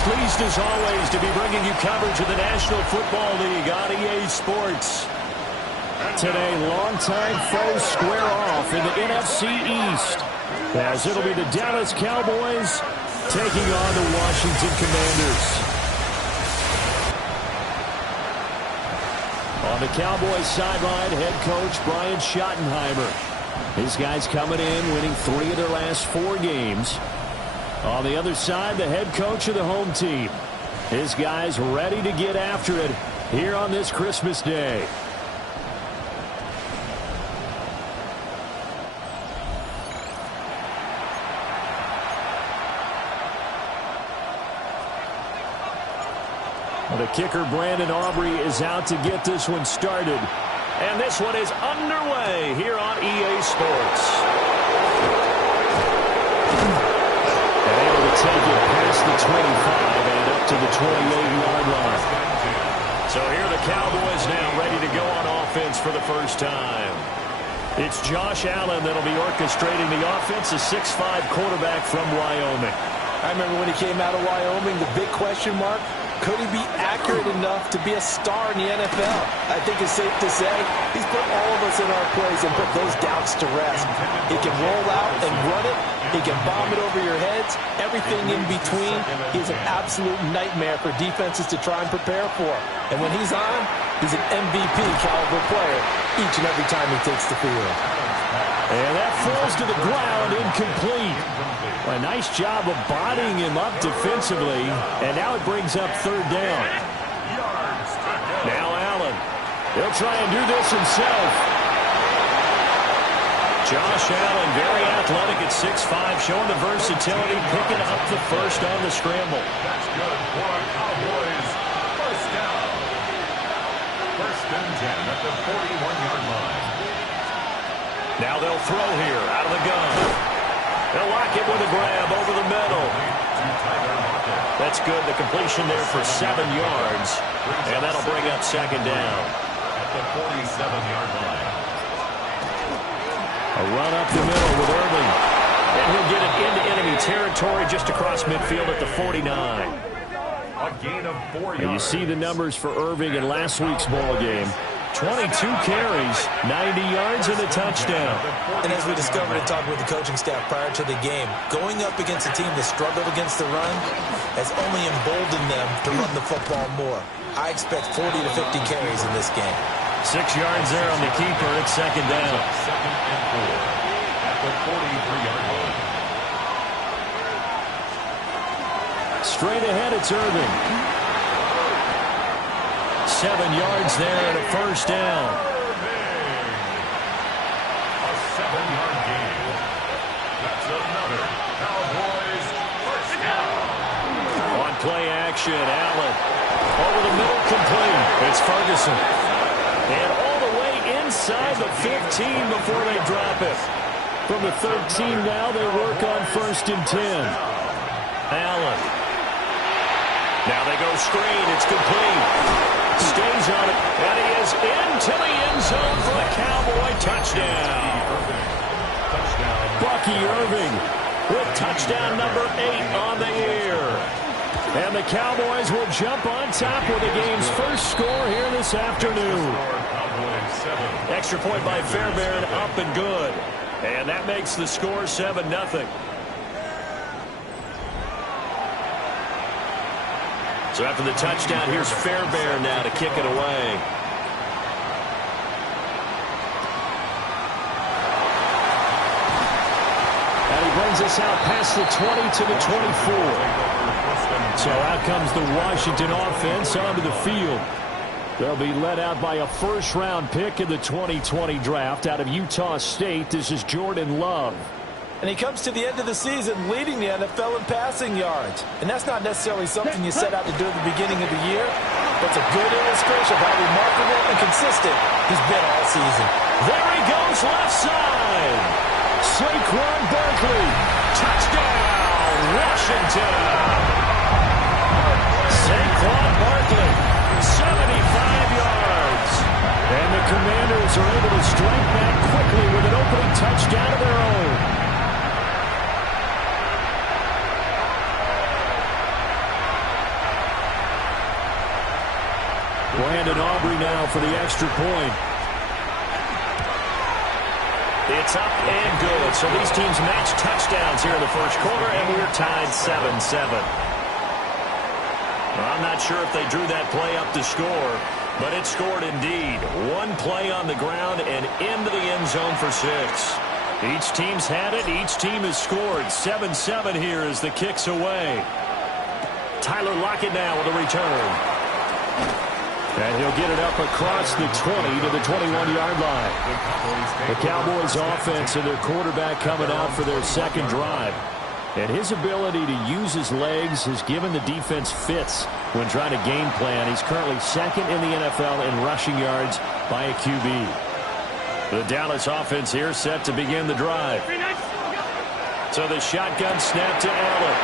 Pleased as always to be bringing you coverage of the National Football League on EA Sports. Today, longtime foes square off in the NFC East, as it'll be the Dallas Cowboys taking on the Washington Commanders. On the Cowboys sideline, head coach Brian Schottenheimer. His guys coming in, winning 3 of their last 4 games. On the other side, the head coach of the home team. His guys ready to get after it here on this Christmas Day. The kicker, Brandon Aubrey, is out to get this one started. And this one is underway here on EA Sports. Take it past the 25 and up to the 28-yard line. So here are the Cowboys now ready to go on offense for the first time. It's Josh Allen that'll be orchestrating the offense, a 6'5" quarterback from Wyoming. I remember when he came out of Wyoming, the big question mark, could he be accurate enough to be a star in the NFL? I think it's safe to say he's put all of us in our place and put those doubts to rest. He can roll out and run it. He can bomb it over your heads. Everything in between. He's an absolute nightmare for defenses to try and prepare for. And when he's on, he's an MVP caliber player each and every time he takes the field. And that falls to the ground, incomplete. A nice job of bodying him up defensively, and now it brings up 3rd down. Now Allen. He'll try and do this himself. Josh Allen, very athletic at 6'5", showing the versatility, picking up the first on the scramble. That's good for our Cowboys. First down. 1st and 10 at the 41-yard line. Now they'll throw here out of the gun. They'll lock it with a grab over the middle. That's good. The completion there for 7 yards. And that'll bring up 2nd down. At the 47-yard line. A run up the middle with Irving. And he'll get it into enemy territory just across midfield at the 49. A gain of 4 yards. And you see the numbers for Irving in last week's ball game. 22 carries, 90 yards, and a touchdown. And as we discovered in talking with the coaching staff prior to the game, going up against a team that struggled against the run has only emboldened them to run the football more. I expect 40 to 50 carries in this game. 6 yards there on the keeper at 2nd down. 2nd and 4 at the 43-yard line. Straight ahead, it's Irving. 7 yards there and a 1st down. A 7-yard gain. That's another Cowboys first down. On play action, Allen. Over the middle, complete. It's Ferguson. And all the way inside the 15 before they drop it. From the 13 now, they work on 1st and 10. Allen. Now they go straight. It's complete. Stays on it, and he is goes into the end zone for a Cowboy touchdown. Bucky Irving with touchdown number 8 on the year. And the Cowboys will jump on top with the game's first score here this afternoon. Extra point by Fairbairn, up and good. And that makes the score 7-0. So after the touchdown, here's Fairbairn now to kick it away. And he brings us out past the 20 to the 24. So out comes the Washington offense onto the field. They'll be led out by a first-round pick in the 2020 draft out of Utah State. This is Jordan Love. And he comes to the end of the season leading the NFL in passing yards. And that's not necessarily something you set out to do at the beginning of the year, but it's a good illustration of how remarkable and consistent he's been all season. There he goes, left side. Saquon Barkley, touchdown, Washington. Saquon Barkley, 75 yards. And the Commanders are able to strike back quickly with an opening touchdown of their own. Brandon Aubrey now for the extra point. It's up and good. So these teams match touchdowns here in the first quarter, and we're tied 7-7. Well, I'm not sure if they drew that play up to score, but it scored indeed. One play on the ground and into the end zone for 6. Each team's had it. Each team has scored. 7-7 here as the kick's away. Tyler Lockett now with a return. And he'll get it up across the 20 to the 21-yard line. The Cowboys offense and their quarterback coming out for their second drive. And his ability to use his legs has given the defense fits when trying to game plan. He's currently second in the NFL in rushing yards by a QB. The Dallas offense here set to begin the drive. So the shotgun snap to Allen.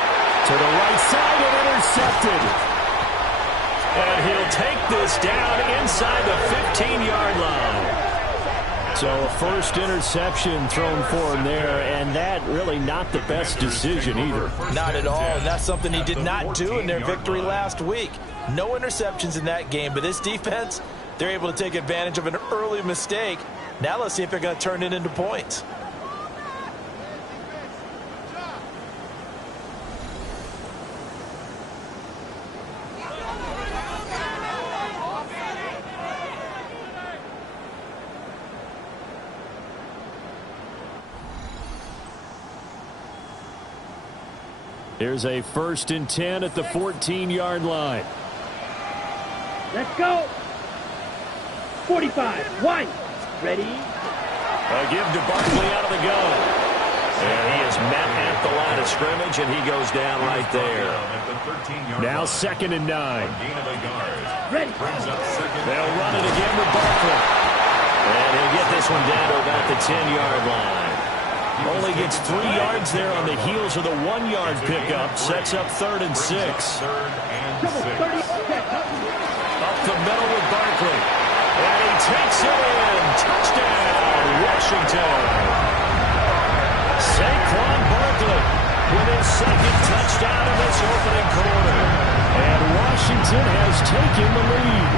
To the right side and intercepted. And he'll take this down inside the 15-yard line. So a first interception thrown for him there, and that really not the best decision either. Not at all, and that's something he did not do in their victory last week. No interceptions in that game, but this defense, they're able to take advantage of an early mistake. Now let's see if they're going to turn it into points. Here's a 1st and 10 at the 14-yard line. Let's go. 45. One. Ready? A give to Barkley out of the gun. And he is met at the line of scrimmage, and he goes down right there. Now 2nd and 9. Ready. They'll run it again with Barkley. And he'll get this one down to about the 10-yard line. Only gets 3 yards there on the heels of the 1-yard pickup. Sets up 3rd and 6. Up the middle with Barkley. And he takes it in. Touchdown, Washington. Saquon Barkley with his 2nd touchdown of this opening quarter. And Washington has taken the lead.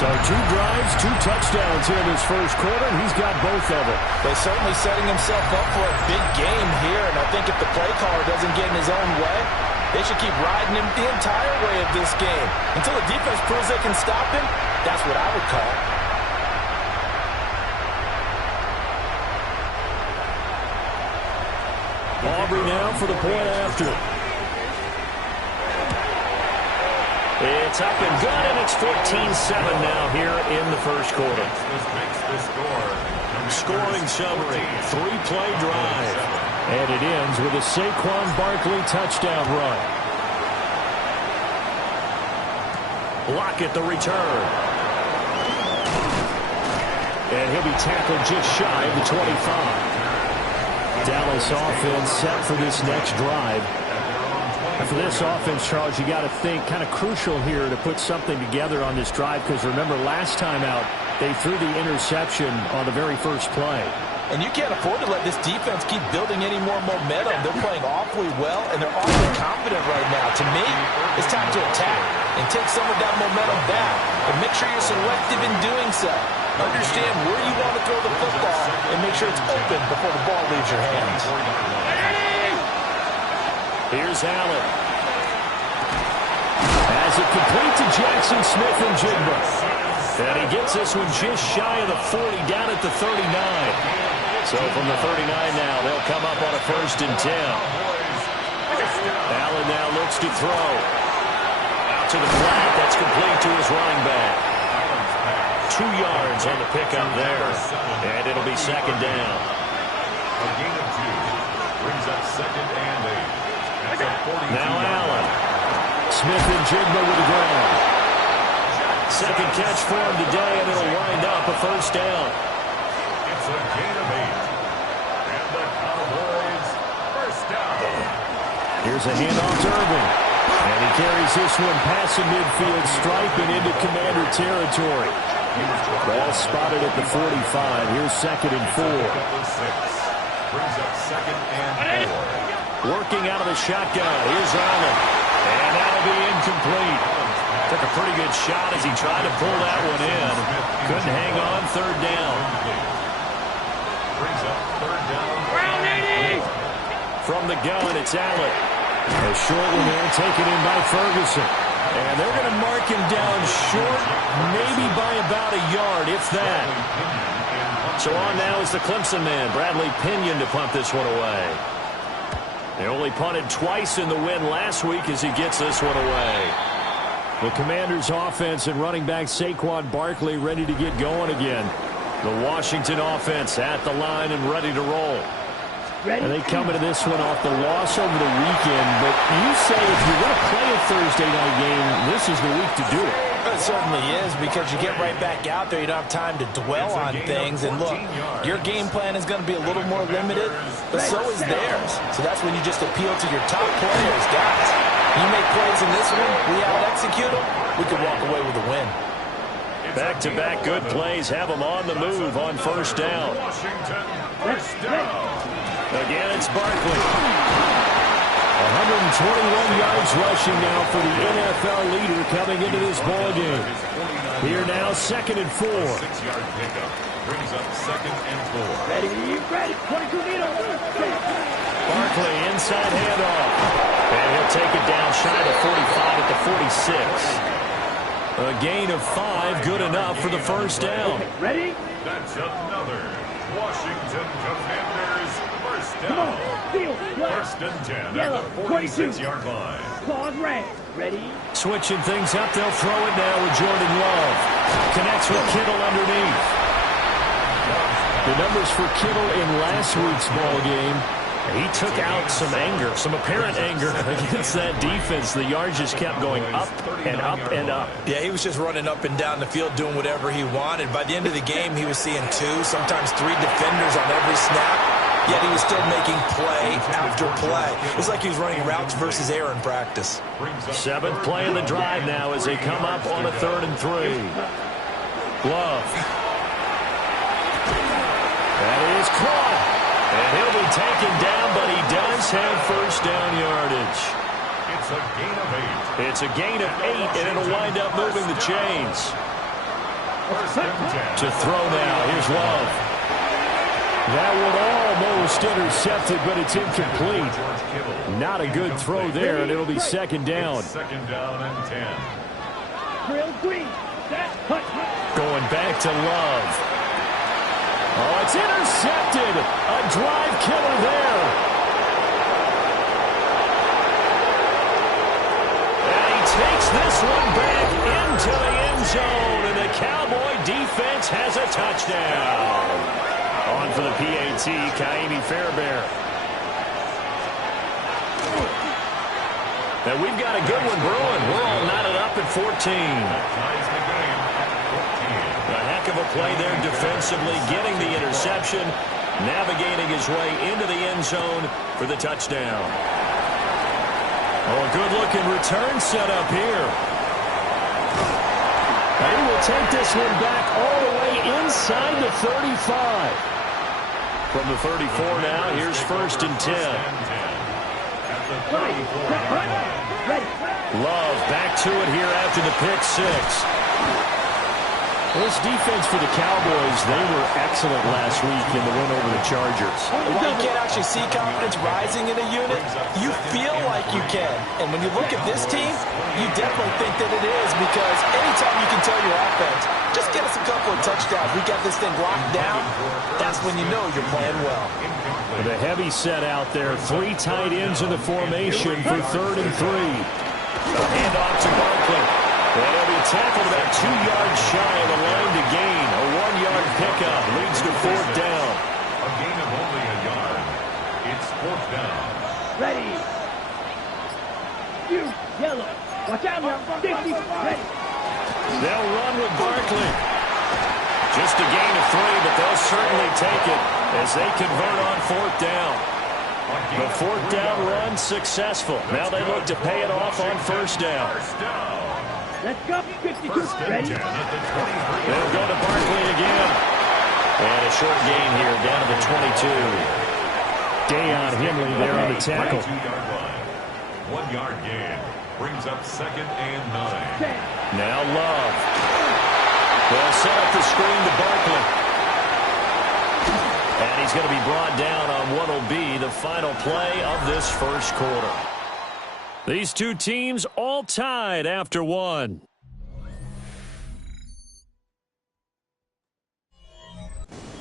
So 2 drives, 2 touchdowns here in this first quarter, and he's got both of them. But certainly setting himself up for a big game here, and I think if the play caller doesn't get in his own way, they should keep riding him the entire way of this game. Until the defense proves they can stop him, that's what I would call. Aubrey now for the point after. It's up and good, and it's 14-7 now here in the first quarter. Scoring summary, 3-play drive. And it ends with a Saquon Barkley touchdown run. Lockett the return. And he'll be tackled just shy of the 25. Dallas offense set for this next drive. for this offense, Charles, you got to think kind of crucial here to put something together on this drive, because remember last time out they threw the interception on the very first play. And you can't afford to let this defense keep building any more momentum. They're playing awfully well, and they're awfully confident right now. To me, it's time to attack and take some of that momentum back. But make sure you're selective in doing so. Understand where you want to throw the football and make sure it's open before the ball leaves your hands. Here's Allen. As it complete to Jackson Smith-Njigba. And he gets this one just shy of the 40, down at the 39. So from the 39 now, they'll come up on a 1st and 10. Allen now looks to throw. Out to the flat. That's complete to his running back. 2 yards on the pickup there. And it'll be 2nd down. A gain of 2 brings up 2nd and 8. Now Allen. Smith-Njigba with the ground. 2nd catch for him today, and it'll wind up a 1st down. It's a gain of 8. And the Cowboys 1st down. Here's a handoff to Irvin. And he carries this one past the midfield stripe and into Commander territory. Ball spotted at the 45. Here's 2nd and 4. Brings up 2nd and 4. Working out of the shotgun. Here's Allen. And that'll be incomplete. Took a pretty good shot as he tried to pull that one in. Couldn't hang on. 3rd down. Brings up 3rd down. From the gun, it's Allen. A short one there taken in by Ferguson. And they're going to mark him down short, maybe by about a yard, if that. So on now is the Clemson man, Bradley Pinion, to punt this one away. They only punted twice in the win last week as he gets this one away. The Commanders' offense and running back Saquon Barkley ready to get going again. The Washington offense at the line and ready to roll. And they come into this one off the loss over the weekend. But you say if you're going to play a Thursday night game, this is the week to do it. It certainly is, because you get right back out there. You don't have time to dwell on things. And look, your game plan is going to be a little more limited, but so is theirs. So that's when you just appeal to your top players. Guys, you make plays in this one, we out-execute them, we could walk away with a win. Back-to-back good plays have them on the move on 1st down. Washington 1st down. Again, it's Barkley. 121 yards rushing now for the NFL leader coming into this ball game. Here now, 2nd and 4. 6-yard pickup brings up 2nd and 4. Ready, 22 meters. Barkley inside handoff. And he'll take it down shy of 45 at the 46. A gain of 5, good enough for the 1st down. Ready? That's another Washington Commanders 1st down. 1st and 10 at the 46-yard line. Claws red. Ready? Switching things up, they'll throw it now with Jordan Love. Connects with Kittle underneath. The numbers for Kittle in last week's ball game. He took out some anger, some apparent anger against that defense. The yards just kept going up and up and up. Yeah, he was just running up and down the field doing whatever he wanted. By the end of the game, he was seeing 2, sometimes 3 defenders on every snap. Yet he was still making play after play. It was like he was running routes versus air in practice. 7th play of the drive now as they come up on a 3rd and 3. Love. That is caught. And he'll be taken down, but he does have 1st down yardage. It's a gain of 8. It's a gain of 8, and it'll wind up moving the chains. 1st and 10. To throw now. Here's Love. That one almost intercepted, but it's incomplete. Not a good throw there, and it'll be 2nd down. 2nd down and 10. Drill green. Going back to Love. Oh, it's intercepted. A drive killer there. And he takes this one back into the end zone, and the Cowboy defense has a touchdown. On for the PAT, Kaimi Fairbairn. And we've got a good one brewing. We're all knotted up at 14. Ties the game at 14. A heck of a play there defensively, getting the interception, navigating his way into the end zone for the touchdown. Oh, a good-looking return set up here. And he will take this one back all the way inside the 35. From the 34 now, here's 1st and 10. Love back to it here after the pick six. This defense for the Cowboys, they were excellent last week in the win over the Chargers. While you can't actually see confidence rising in a unit, you feel like you can. And when you look at this team, you definitely think that it is, because anytime you can tell your offense, just get us a couple of touchdowns, we got this thing locked down, that's when you know you're playing well. With a heavy set out there, 3 tight ends in the formation for 3rd and 3. A handoff to Barkley. And he'll be tackled about 2 yards shy of the line to gain. A 1-yard pickup leads to 4th down. A gain of only a yard. It's 4th down. Ready. You, yellow. Watch out now. Safety. Ready. They'll run with Barkley. Just a gain of 3, but they'll certainly take it as they convert on 4th down. The 4th down run successful. Now they look to pay it off on 1st down. Let's go. 52. Ready. They'll go to Barkley again. And a short gain here down to the 22. Deion Henley there on the tackle. 1-yard gain. Brings up 2nd and 9. Now Love. They'll set up the screen to Barkley. And he's going to be brought down on what will be the final play of this first quarter. These two teams all tied after 1.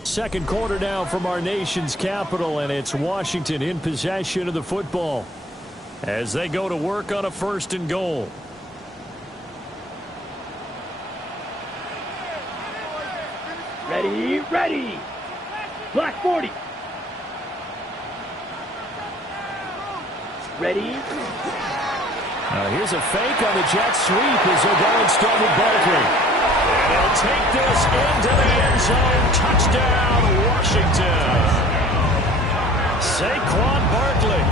Second quarter now from our nation's capital, and it's Washington in possession of the football as they go to work on a 1st and goal. Ready. Ready. Black 40. Ready. Here's a fake on the jet sweep as they're going still with Barkley. And he'll take this into the end zone. Touchdown, Washington. Saquon Barkley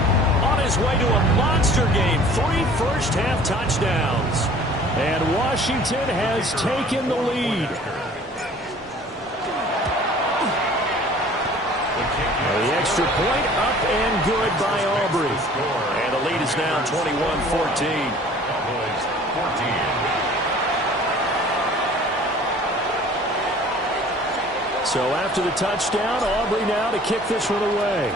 on his way to a monster game. 3 first-half touchdowns. And Washington has taken the lead. The extra point up and good by Aubrey. And the lead is now 21-14. So after the touchdown, Aubrey now to kick this one away.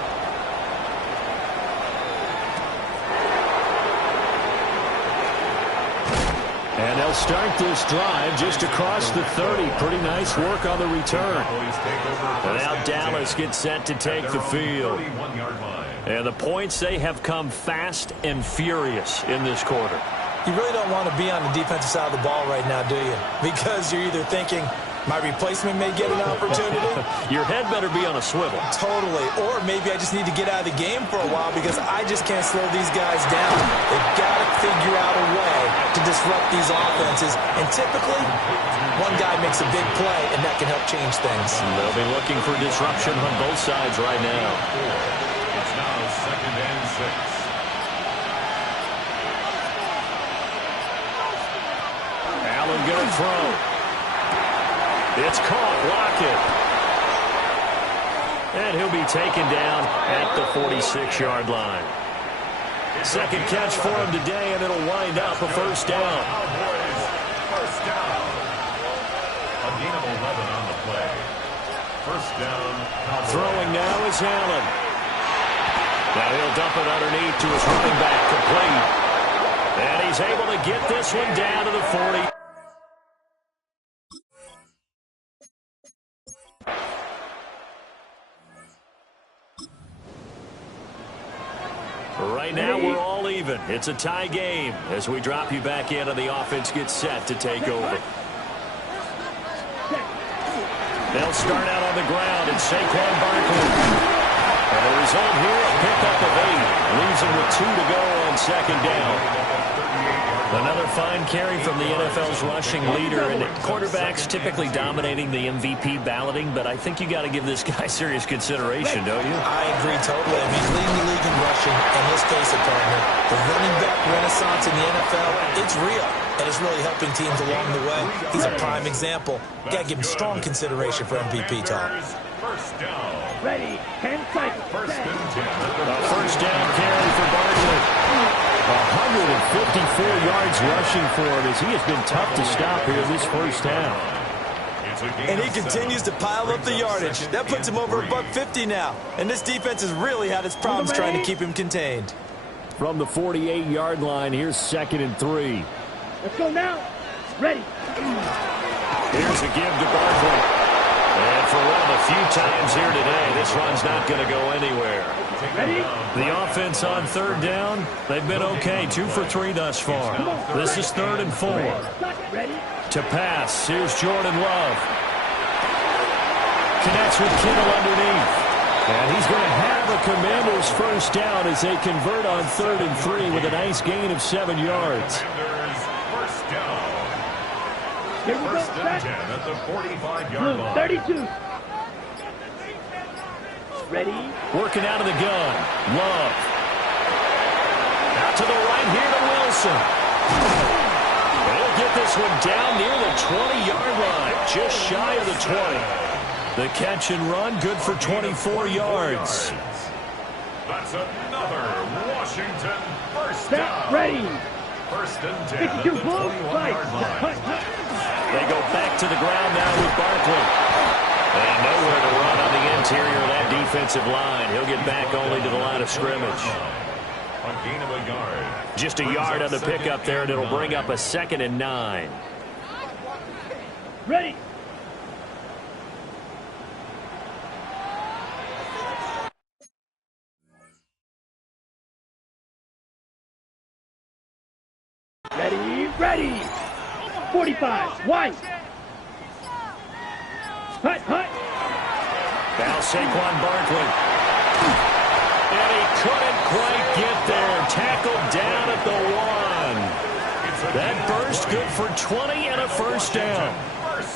And they'll start this drive just across the 30. Pretty nice work on the return. And now Dallas gets set to take the field. And the points, they have come fast and furious in this quarter. You really don't want to be on the defensive side of the ball right now, do you? Because you're either thinking, my replacement may get an opportunity. Your head better be on a swivel. Totally. Or maybe I just need to get out of the game for a while because I just can't slow these guys down. They've got to figure out a way to disrupt these offenses. And typically, one guy makes a big play, and that can help change things. They'll be looking for disruption on both sides right now. It's now 2nd and 6. Allen going to throw. It's caught. Lockett. And he'll be taken down at the 46-yard line. Second catch for him today, and it'll wind up a 1st down. First down. A gain of 11 on the play. 1st down. Throwing now is Allen. Now he'll dump it underneath to his running back, complete. And he's able to get this one down to the 40. Right now, we're all even. It's a tie game as we drop you back in and the offense gets set to take over. They'll start out on the ground. It's Saquon Barkley. And the result here, a pickup of 8. Leaves him with 2 to go on 2nd down. Another fine carry from the NFL's rushing leader, and quarterbacks typically dominating the MVP balloting, but I think you got to give this guy serious consideration, don't you? I agree totally. I mean, leading the league in rushing, and let's face it, partner, the running back renaissance in the NFL, it's real, and it's really helping teams along the way. He's a prime example. Got to give him strong consideration for MVP talk. First down. Ready. 10 seconds. First and 10. A first down carry for Barkley. 154 yards rushing for him as he has been tough to stop here this first down. And he continues to pile up the yardage. That puts him over $150 now. And this defense has really had its problems trying to keep him contained. From the 48-yard line, here's 2nd and 3. Let's go now. Ready. Here's a give to Barkley. And for one of the few times here today, this run's not going to go anywhere. Ready. The offense on 3rd down, they've been okay. 2 for 3 thus far. This is 3rd and 4. Ready. To pass, here's Jordan Love. Connects with Kittle underneath. And he's going to have the Commanders first down as they convert on 3rd and 3 with a nice gain of 7 yards. First down. Here we go. First and 10 at the 45-yard line. 32. Ready. Working out of the gun. Love. Out to the right here to Wilson. They'll get this one down near the 20-yard line. Just shy of the 20. The catch and run, good for 24 yards. That's another Washington first Set. down. Ready. First and 10 at 52. the Blue. 21-yard Right. line. They go back to the ground now with Barkley. And nowhere to run on the interior of that defensive line. He'll get back only to the line of scrimmage. A gain of a yard. Just a yard on the pickup there, and it'll bring up a 2nd and 9. Ready. Ready. Ready. 45. White. Hut. Now Saquon Barkley. And he couldn't quite get there. Tackled down at the 1. That burst good for 20 and a first down.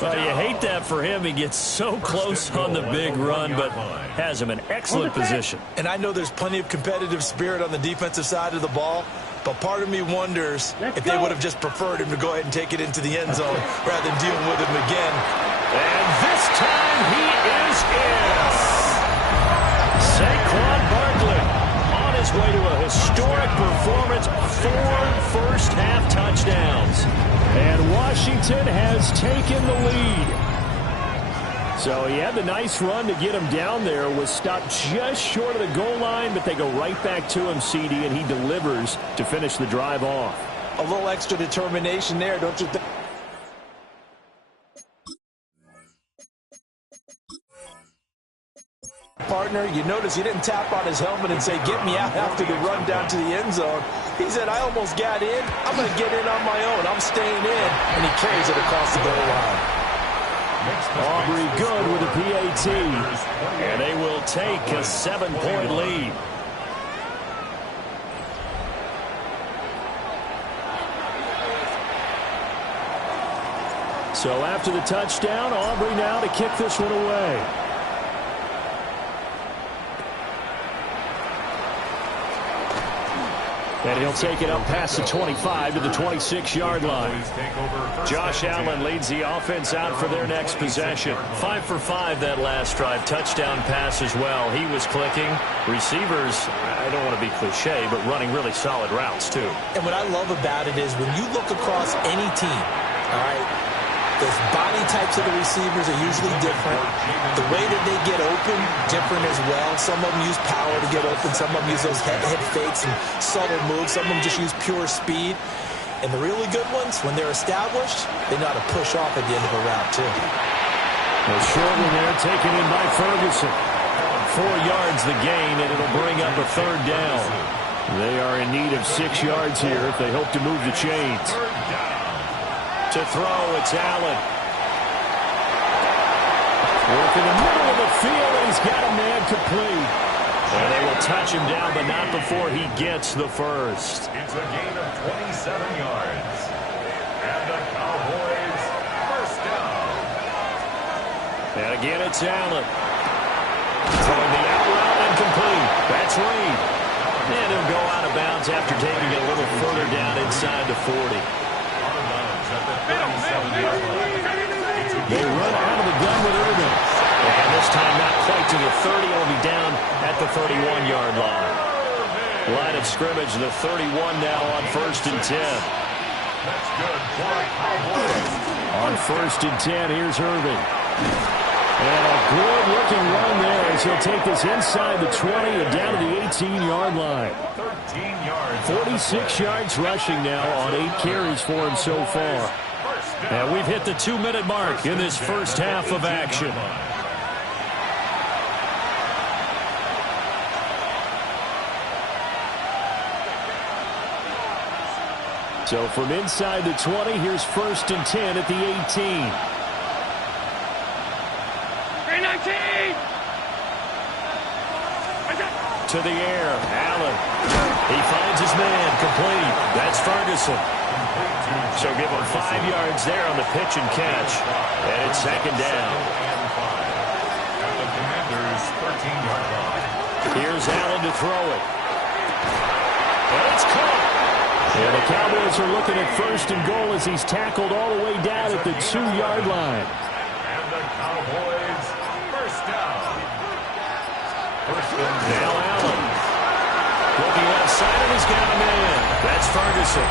Well, you hate that for him. He gets so close on the big run, but has him in excellent position. And I know there's plenty of competitive spirit on the defensive side of the ball, but part of me wonders if they would have just preferred him to go ahead and take it into the end zone rather than dealing with him again. And this time he is in. Saquon Barkley on his way to a historic performance, 4 first-half touchdowns. And Washington has taken the lead. So he had the nice run to get him down there, was stopped just short of the goal line, but they go right back to him, CD, and he delivers to finish the drive off. A little extra determination there, don't you think? Partner, you notice he didn't tap on his helmet and say, get me out after the run down to the end zone. He said, I almost got in. I'm going to get in on my own. I'm staying in. And he carries it across the goal line. Aubrey good with a PAT. And they will take a 7-point lead. So after the touchdown, Aubrey now to kick this one away. And he'll take it up past the 25 to the 26-yard line. Josh Allen leads the offense out for their next possession. 5 for 5 that last drive. Touchdown pass as well. He was clicking. Receivers, I don't want to be cliche, but running really solid routes, too. And what I love about it is when you look across any team, all right, the body types of the receivers are usually different. The way that they get open, different as well. Some of them use power to get open. Some of them use those head fakes and subtle moves. Some of them just use pure speed. And the really good ones, when they're established, they know how to push off at the end of a route, too. A short one there taken in by Ferguson. 4 yards the gain, and it'll bring up a 3rd down. They are in need of 6 yards here if they hope to move the chains. To throw, it's Allen. Work in the middle of the field, and he's got a man complete. And they will touch him down, but not before he gets the first. It's a gain of 26. 7 yards. And the Cowboys first down. And again, it's Allen. Throwing the out route and complete. That's Reed. And he'll go out of bounds after taking it a little further down inside the 40. They run out of the gun with Irvin. And this time not quite to the 30. It'll be down at the 31-yard line. Line of scrimmage, the 31 now on 1st and 10. That's good for Cowboys. On 1st and 10, here's Irvin. And a good-looking run there as he'll take this inside the 20 and down to the 18-yard line. 13 yards. 46 yards rushing now on 8 carries for him so far. And we've hit the 2-minute mark in this first half of action. So from inside the 20, here's 1st and 10 at the 18. 319! To the air, Allen. He finds his man, complete. That's Ferguson. So give him 5 yards there on the pitch and catch. And it's 2nd down. At the Commanders' 13-yard line. Here's Allen to throw it. And it's caught. And the Cowboys are looking at 1st and goal as he's tackled all the way down at the 2-yard line. And the Cowboys first down. Now Allen. Looking left side and he's got a man. That's Ferguson.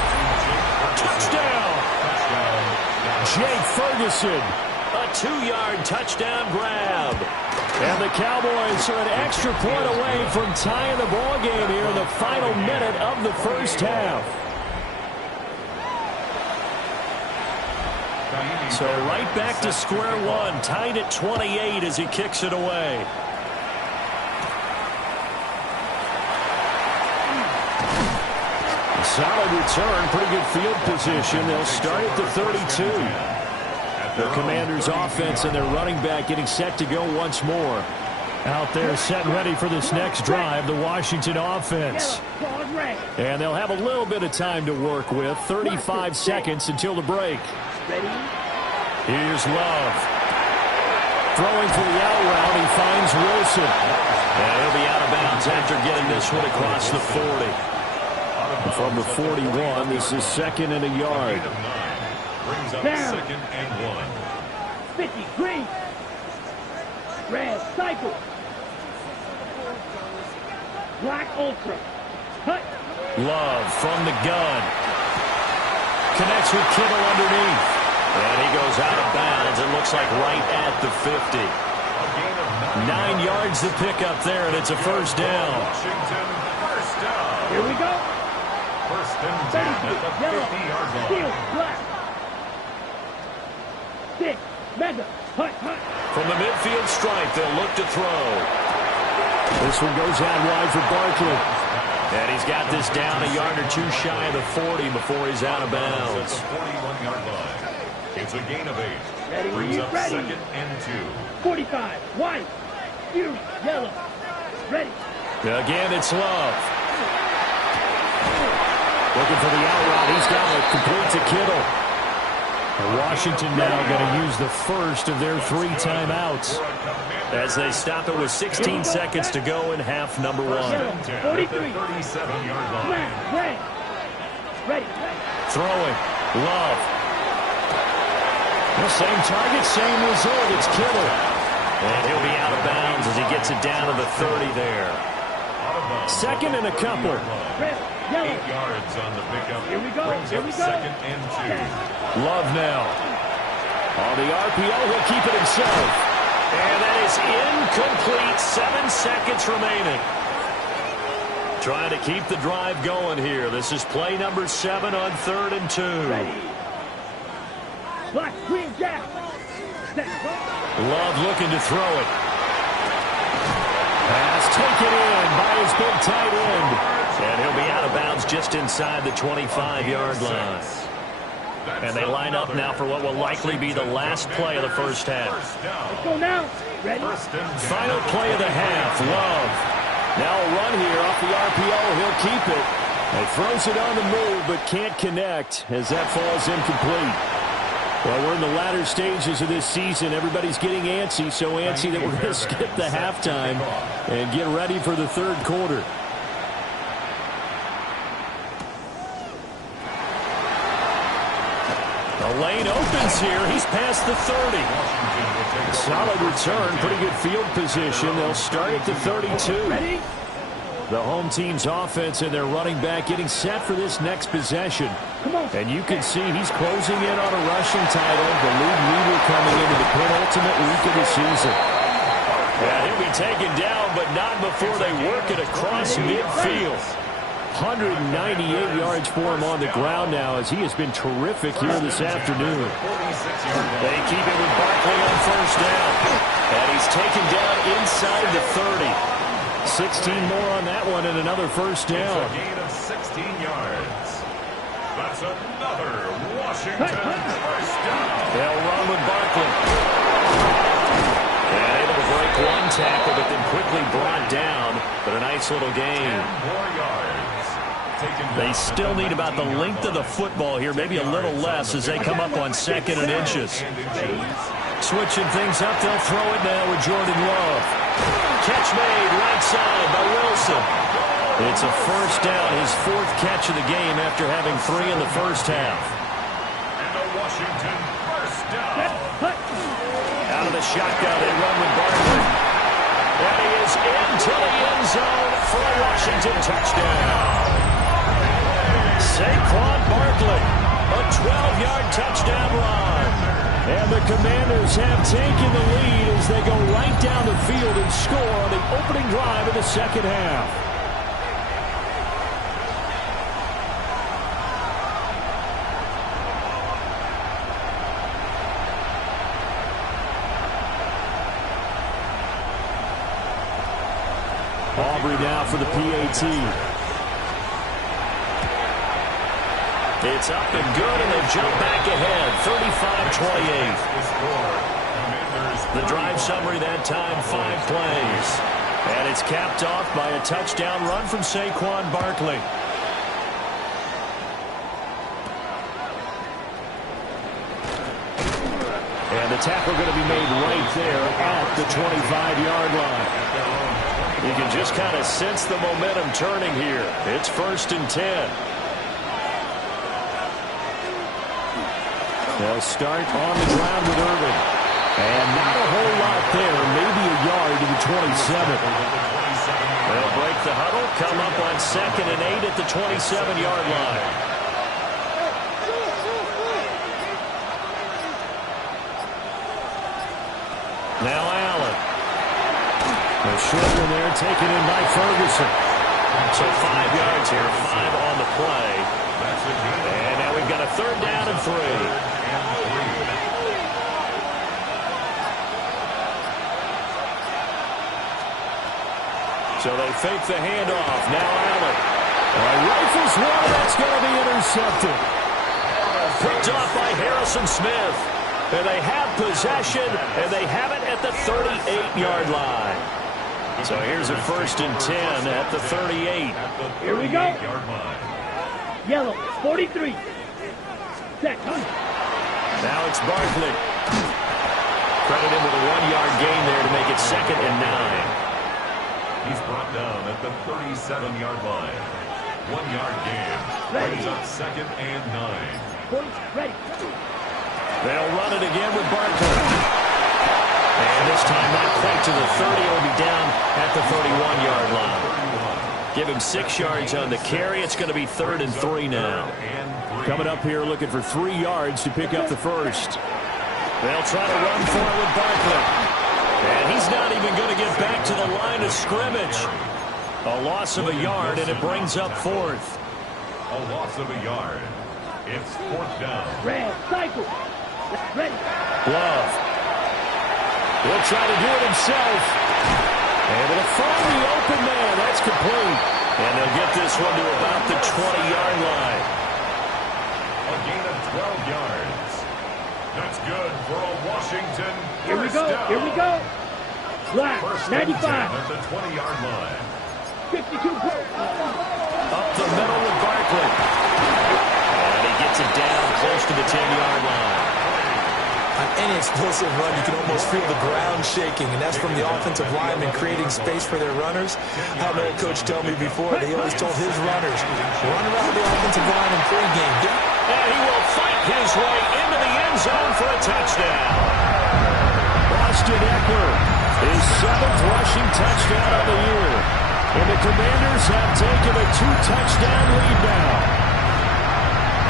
Touchdown. Jake Ferguson. A 2-yard touchdown grab. And the Cowboys are an extra point away from tying the ball game here in the final minute of the first half. So right back to square one, tied at 28 as he kicks it away. Solid return, pretty good field position. They'll start at the 32. The Commanders' offense and their running back getting set to go once more. Out there set and ready for this next drive, the Washington offense. And they'll have a little bit of time to work with, 35 seconds until the break. Here's Love. Throwing for the out route, he finds Wilson. And he'll be out of bounds after getting this one across the 40. From the 41, this is 2nd and a yard. Brings up Down. 2nd and 1. 50, green. Red, cycle. Black, ultra. Cut. Love from the gun. Connects with Kittle underneath. And he goes out of bounds. It looks like right at the 50. 9 yards to pick up there, and it's a first down. Washington first down. Here we go. 1st and 10 at the Yellow. 50-yard Steel, line. black. 6, mega. Hut, hut. From the midfield stripe, they'll look to throw. This one goes out wide for Barkley. And he's got this down a yard or two shy of the 40 before he's out of At bounds. the 41-yard line. It's a gain of 8. Ready, Brings up ready. 2nd and 2. 45, white. Steel, yellow. Ready. Again, it's Love. Looking for the out route. He's got it. Complete to Kittle. And Washington now going to use the first of their 3 timeouts. As they stop it with 16 seconds to go in half number 1. Yellow, 43. 37-yard line. Black, red. Ready, ready. Throwing. Love. The same target, same result. It's Kittle. And he'll be out of bounds as he gets it down to the 30 there. 2nd and a couple. Red, yellow. 8 yards on the pickup. Here we go, Brings here up we go. 2nd and 2. Love now. On the RPO, he'll keep it himself. And that is incomplete. 7 seconds remaining. Trying to keep the drive going here. This is play number 7 on 3rd and 2. Ready. Black, green, jack. Set, go. Love looking to throw it. Pass taken in by his big tight end. And he'll be out of bounds just inside the 25-yard line. And they line up now for what will likely be the last play of the first half. Let's go now. Ready. Final play of the half, Love. Now a run here off the RPO. He'll keep it. He throws it on the move, but can't connect as that falls incomplete. Well, we're in the latter stages of this season. Everybody's getting antsy, so antsy that we're going to skip the halftime and get ready for the third quarter. The lane opens here. He's past the 30. Solid return, pretty good field position. They'll start at the 32. Ready? The home team's offense and their running back getting set for this next possession. And you can see he's closing in on a rushing title, the league leader coming into the penultimate week of the season. Yeah, he'll be taken down, but not before they work it across midfield. 198 yards for him on the ground now as he has been terrific here this afternoon. They keep it with Barkley on first down. And he's taken down inside the 30. 16 more on that one and another first down. It's a gain of 16 yards. That's another Washington first down. They'll run with Barkley. And able to break one tackle, but then quickly brought down. But a nice little gain. 10 more yards. They still need about the length of the football here, maybe a little less as they come up on 2nd and inches. Switching things up, they'll throw it now with Jordan Love. Catch made right side by Wilson. It's a first down, his 4th catch of the game after having 3 in the first half. And a Washington first down. Out of the shotgun, they run with Barkley. And he is into the end zone for a Washington touchdown. Saquon Barkley, a 12-yard touchdown run. And the Commanders have taken the lead as they go right down the field and score on the opening drive of the second half. Aubrey now for the PAT. It's up and good, and they jump back ahead, 35-28. The drive summary that time, 5 plays. And it's capped off by a touchdown run from Saquon Barkley. And the tackle going to be made right there at the 25-yard line. You can just kind of sense the momentum turning here. It's 1st and 10. They'll start on the ground with Irvin. And not a whole lot there, maybe a yard to the 27. They'll break the huddle, come up on 2nd and 8 at the 27-yard line. Now Allen. A short one there, taken in by Ferguson. So 5 yards here, 5 on the play. And now we've got a 3rd down and 3. So they fake the handoff. Now Allen. Rifles one. That's going to be intercepted. Picked off by Harrison Smith. And they have possession, and they have it at the 38-yard line. So here's a 1st and 10 at the 38. Here we go. Yellow, 43. Set. Now it's Barkley. Credit him with a 1-yard gain there to make it 2nd and 9. He's brought down at the 37-yard line. 1-yard gain. Brings up 2nd and 9. Points ready. They'll run it again with Barkley. And this time not quite to the 30. It'll be down at the 31-yard line. Give him 6 yards on the carry. It's going to be 3rd and 3 now. Coming up here looking for 3 yards to pick up the first. They'll try to run for it with Barkley. And he's not even going to get back to the line of scrimmage. A loss of a yard, and it brings up 4th. A loss of a yard. It's 4th down. Red, cycle. Ready. Love. He'll try to do it himself. Able to find the open man. That's complete. And they'll get this one to about the 20-yard line. A gain of 12 yards. That's good for a Washington. Here we go. Down. Here we go. Black, First and 10 95. at the 20-yard line. 52. Up the middle with Barkley. And he gets it down close to the 10-yard line. On any explosive run, you can almost feel the ground shaking, and that's from the offensive linemen creating space for their runners. I had an old coach tell me before that he always told his runners, run around the offensive line in pregame. And he will fight his way into the end zone for a touchdown. Austin Ekeler, his 7th rushing touchdown of the year. And the Commanders have taken a 2-touchdown lead now.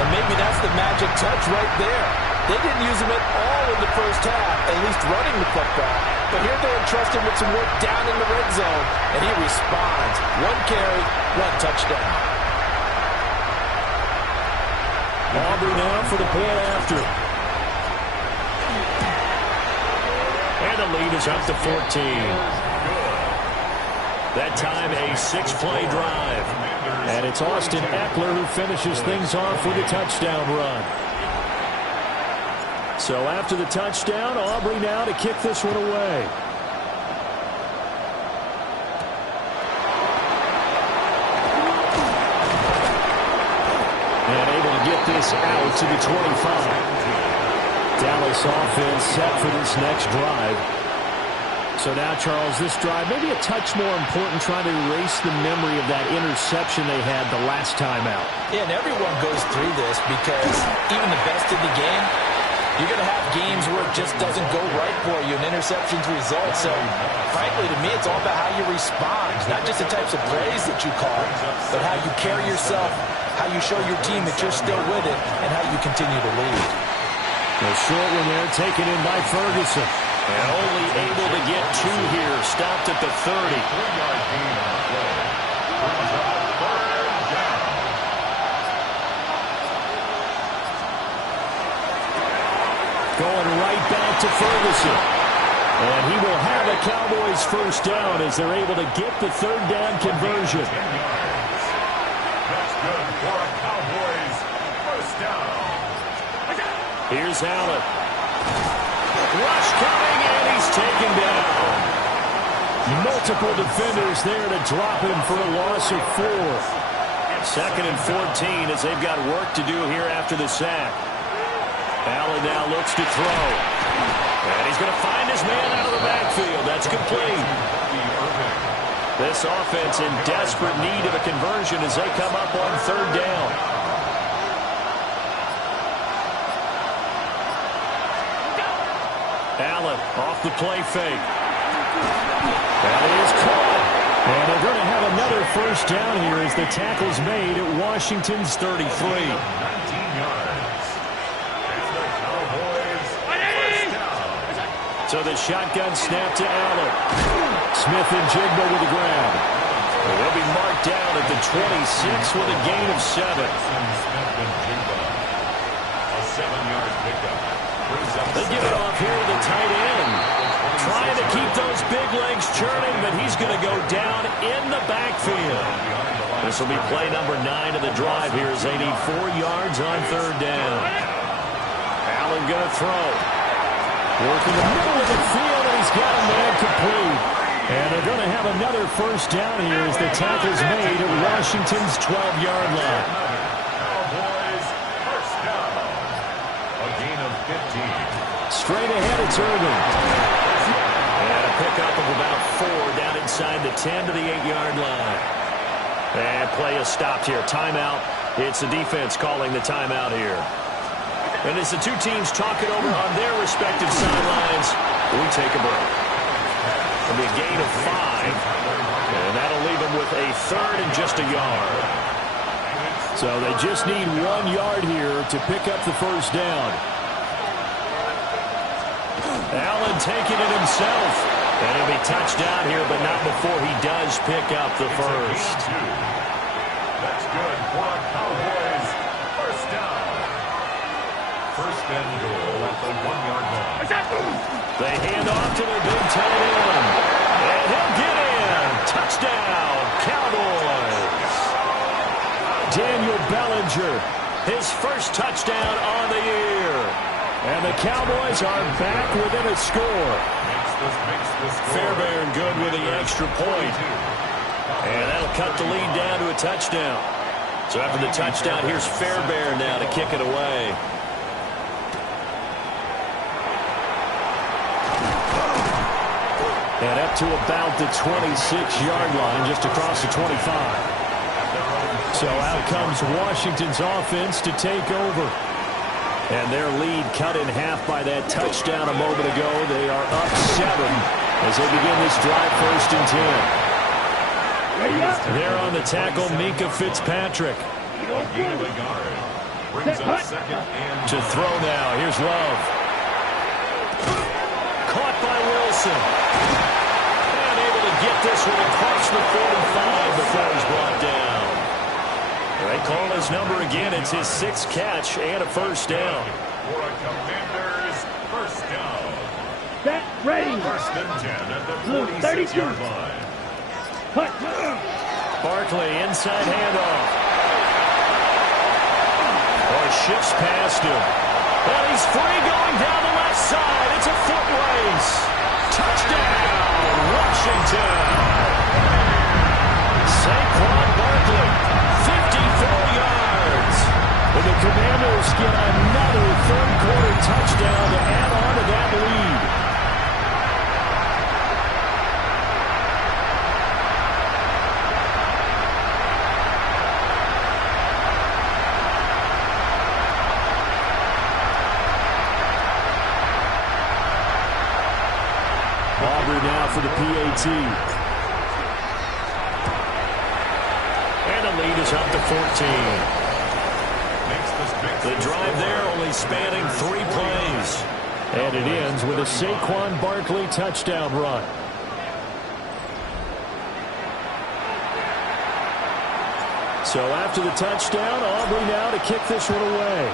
And maybe that's the magic touch right there. They didn't use him at all in the first half, at least running the football. But here they're entrusted with some work down in the red zone, and he responds. 1 carry, 1 touchdown. Aubrey now for the point after. And the lead is up to 14. That time a 6-play drive. And it's Austin Ekeler who finishes things off with a touchdown run. So after the touchdown, Aubrey now to kick this one away. And able to get this out to the 25. Dallas offense set for this next drive. So now, Charles, this drive maybe a touch more important, trying to erase the memory of that interception they had the last time out. Yeah, and everyone goes through this because even the best in the game, you're going to have games where it just doesn't go right for you, and interceptions result. So, frankly, to me, it's all about how you respond, not just the types of plays that you call, but how you carry yourself, how you show your team that you're still with it, and how you continue to lead. The short one there taken in by Ferguson. And only able to get 2 here, stopped at the 30. Going right back to Ferguson. And he will have a Cowboys first down as they're able to get the 3rd down conversion. That's good for a Cowboys first down. Here's Allen. Rush coming, and he's taken down. Multiple defenders there to drop him for a loss of 4. 2nd and 14 as they've got work to do here after the sack. Allen now looks to throw. And he's going to find his man out of the backfield. That's complete. This offense in desperate need of a conversion as they come up on 3rd down. Allen off the play fake. That is caught. And they're going to have another first down here as the tackle's made at Washington's 33. 19 yards. It's the Cowboys first down. So the shotgun snap to Allen. Smith and Jigba with the grab. They'll be marked down at the 26 with a gain of 7. Smith and Jigba. A 7-yard pickup. They give it off here to the tight end. Trying to keep those big legs churning, but he's going to go down in the backfield. This will be play number 9 of the drive here as they need 4 yards on 3rd down. Allen going to throw. Working the middle of the field, and he's got a man complete. And they're going to have another first down here as the tackle's made at Washington's 12-yard line. Cowboys first down. A gain of 15. Straight ahead, it's Irvin. And a pickup of about 4 down inside the 10 to the 8-yard line. And play is stopped here. Timeout. It's the defense calling the timeout here. And as the 2 teams talk it over on their respective sidelines, we take a break. It'll be a gain of 5. And that'll leave them with a 3rd and just a yard. So they just need 1 yard here to pick up the first down. Allen taking it himself. And he'll be touched down here, but not before he does pick up the first. That's good for a Cowboys first down. First and goal at the 1-yard line. They hand off to their big tight end. And he'll get in. Touchdown, Cowboys. Daniel Bellinger, His first touchdown on the year. and the Cowboys are back within a score. Fairbairn good with the extra point. And that'll cut the lead down to a touchdown. So after the touchdown, here's Fairbairn now to kick it away. And up to about the 26-yard line, just across the 25. So out comes Washington's offense to take over. And their lead cut in half by that touchdown a moment ago. They are up 7 as they begin this drive, 1st and 10. There on the tackle, Minkah Fitzpatrick. To throw now. Here's Love. Caught by Wilson. And able to get this one across the 45 before he's brought down. They call his number again. It's his 6th catch and a 1st down. For a Commanders first down. Set, ready. 1st and 10 at the Blue, 46-yard line. Cut. Barkley inside handoff. Oh, shifts past him. And he's free going down the left side. It's a foot race. Touchdown, Washington. Saquon Barkley, 54 yards. And the Commanders get another third-quarter touchdown to add on to that lead. Aubrey now for the PAT. And the lead is up to 14. The drive there only spanning 3 plays. And it ends with a Saquon Barkley touchdown run. So after the touchdown, Aubrey now to kick this one away.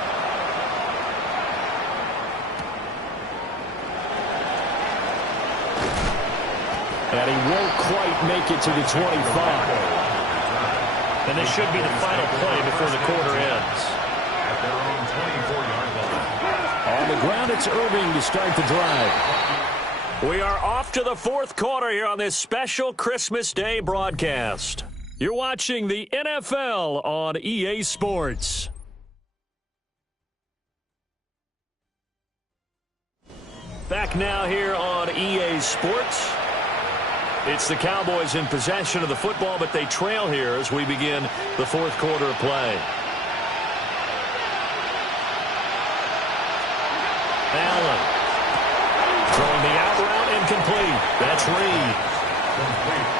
And he won't quite make it to the 25. And this should be the final play before the quarter ends. At their own 24-yard line. On the ground, it's Irving to start the drive. We are off to the 4th quarter here on this special Christmas Day broadcast. You're watching the NFL on EA Sports. Back now here on EA Sports. It's the Cowboys in possession of the football, but they trail here as we begin the 4th quarter of play. Allen. Throwing the out route incomplete. That's Reed.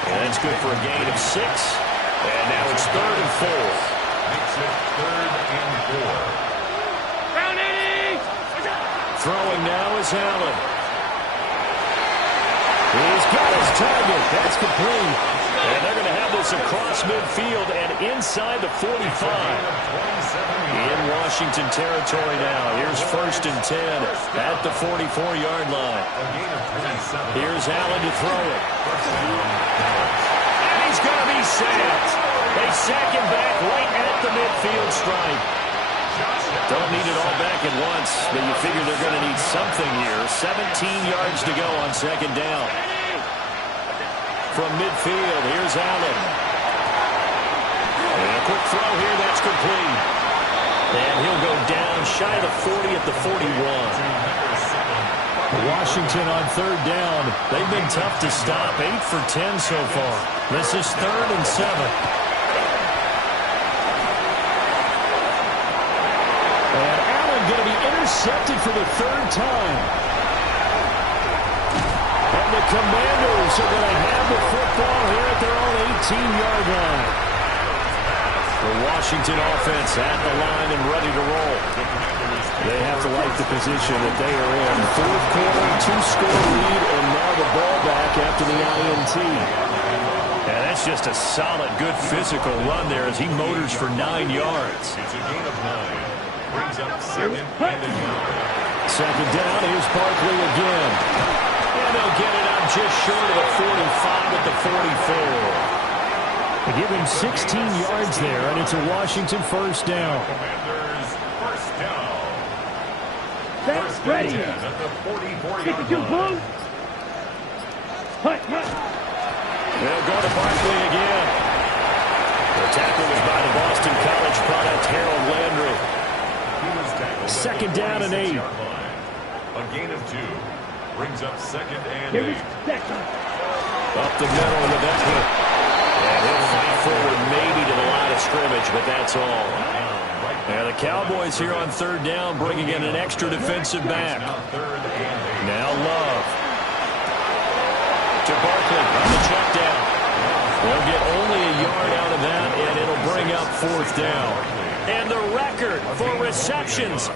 And that's good for a gain of 6. And now it's 3rd and 4. Makes it 3rd and 4. Throwing now is Allen. He's got his target. That's complete. And they're going to have this across midfield and inside the 45. In Washington territory now. Here's 1st and 10 at the 44-yard line. Here's Allen to throw it. And he's going to be sacked. They sack him back right at the midfield stripe. Don't need it all back at once, but you figure they're going to need something here. 17 yards to go on 2nd down. From midfield, here's Allen. And a quick throw here, that's complete. And he'll go down shy of the 40 at the 41. Washington on 3rd down. They've been tough to stop. 8 for 10 so far. This is 3rd and 7. Going to be intercepted for the 3rd time. And the Commanders are going to have the football here at their own 18-yard line. The Washington offense at the line and ready to roll. They have to like the position that they are in. 4th quarter, 2-score lead, and now the ball back after the INT. And that's just a solid, good physical run there as he motors for 9 yards. It's a gain of 9. Brings up 2nd and 1. 2nd down, here's Barkley again. And they'll get it up just short of the 45 at the 44. They give him 16 yards there, and it's a Washington 1st down. Commanders first down. Set, ready. At the 44-yard 52 line. blue. Hut. They'll go to Barkley again. The tackle was by the Boston College Second down and 8. A gain of 2. Brings up second and 8. Up the middle with that hit. And he'll fight forward maybe to the line of scrimmage, but that's all. And the Cowboys here on third down bringing in an extra defensive back. Now Love. To Barkley on the check down. They'll get only a yard out of that, and it'll bring up fourth down. And the record for receptions.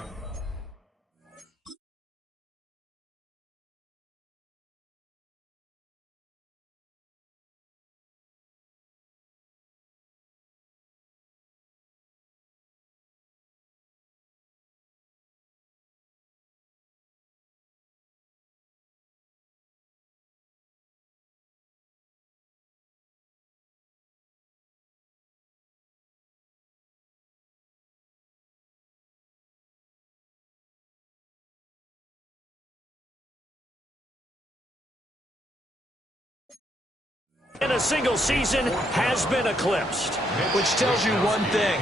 In a single season has been eclipsed. Which tells you one thing.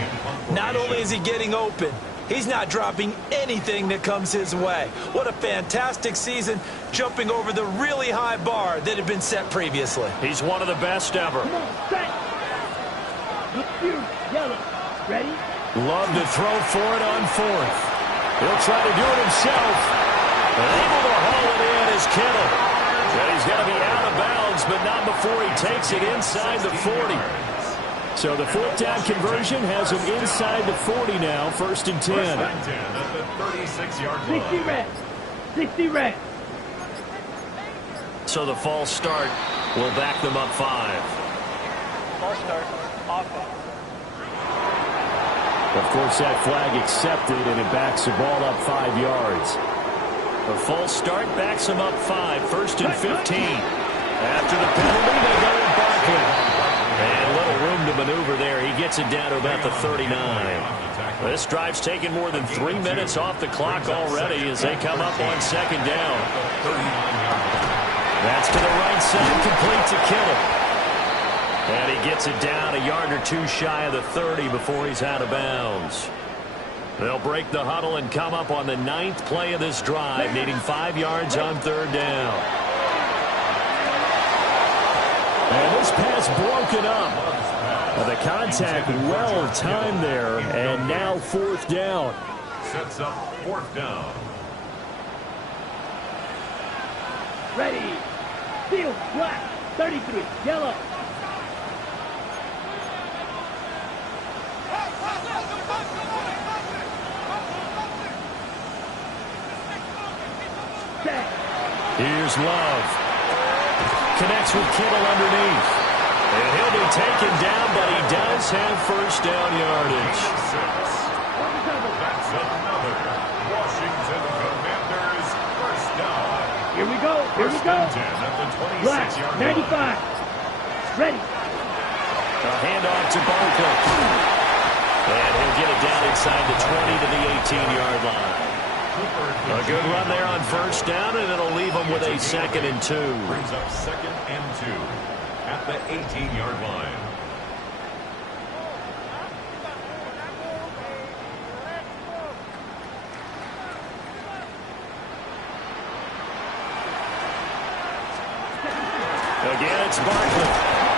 Not only is he getting open, he's not dropping anything that comes his way. What a fantastic season, jumping over the really high bar that had been set previously. He's one of the best ever. Come on, set. Look you, yellow. Ready? Love to throw for it on fourth. He'll try to do it himself. And able to haul it in is Kittle. And he's going to be out of bounds, but not before he takes it inside the 40. So the fourth down conversion has him inside the 40 now, first and 10. First and 10 at the 36-yard line. 60 reps. 60 reps. So the false start will back them up 5. False start, offense. Of course, that flag accepted, and it backs the ball up 5 yards. The false start backs them up 5, first and 15. After the penalty, they go with Barkley. And little room to maneuver there. He gets it down to about the 39. This drive's taken more than 3 minutes off the clock already as they come up on second down. That's to the right side, complete to Kittle. And he gets it down a yard or 2 shy of the 30 before he's out of bounds. They'll break the huddle and come up on the 9th play of this drive, needing 5 yards on third down. And this pass broken up. The contact well timed there, and now fourth down. Sets up fourth down. Ready. Field, black. 33, yellow. Here's Love. Connects with Kittle underneath. And he'll be taken down, but he does have first down yardage. That's another Washington Commanders first down. Here we go. Here we First go. and 10 at the Black, 26-yard line. 95. Ready. A handoff to Barkley. And he'll get it down inside the 20 to the 18-yard line. A good run there on first down, and it'll leave them with a second and 2. Brings up second and 2 at the 18-yard line. Again, it's Barkley.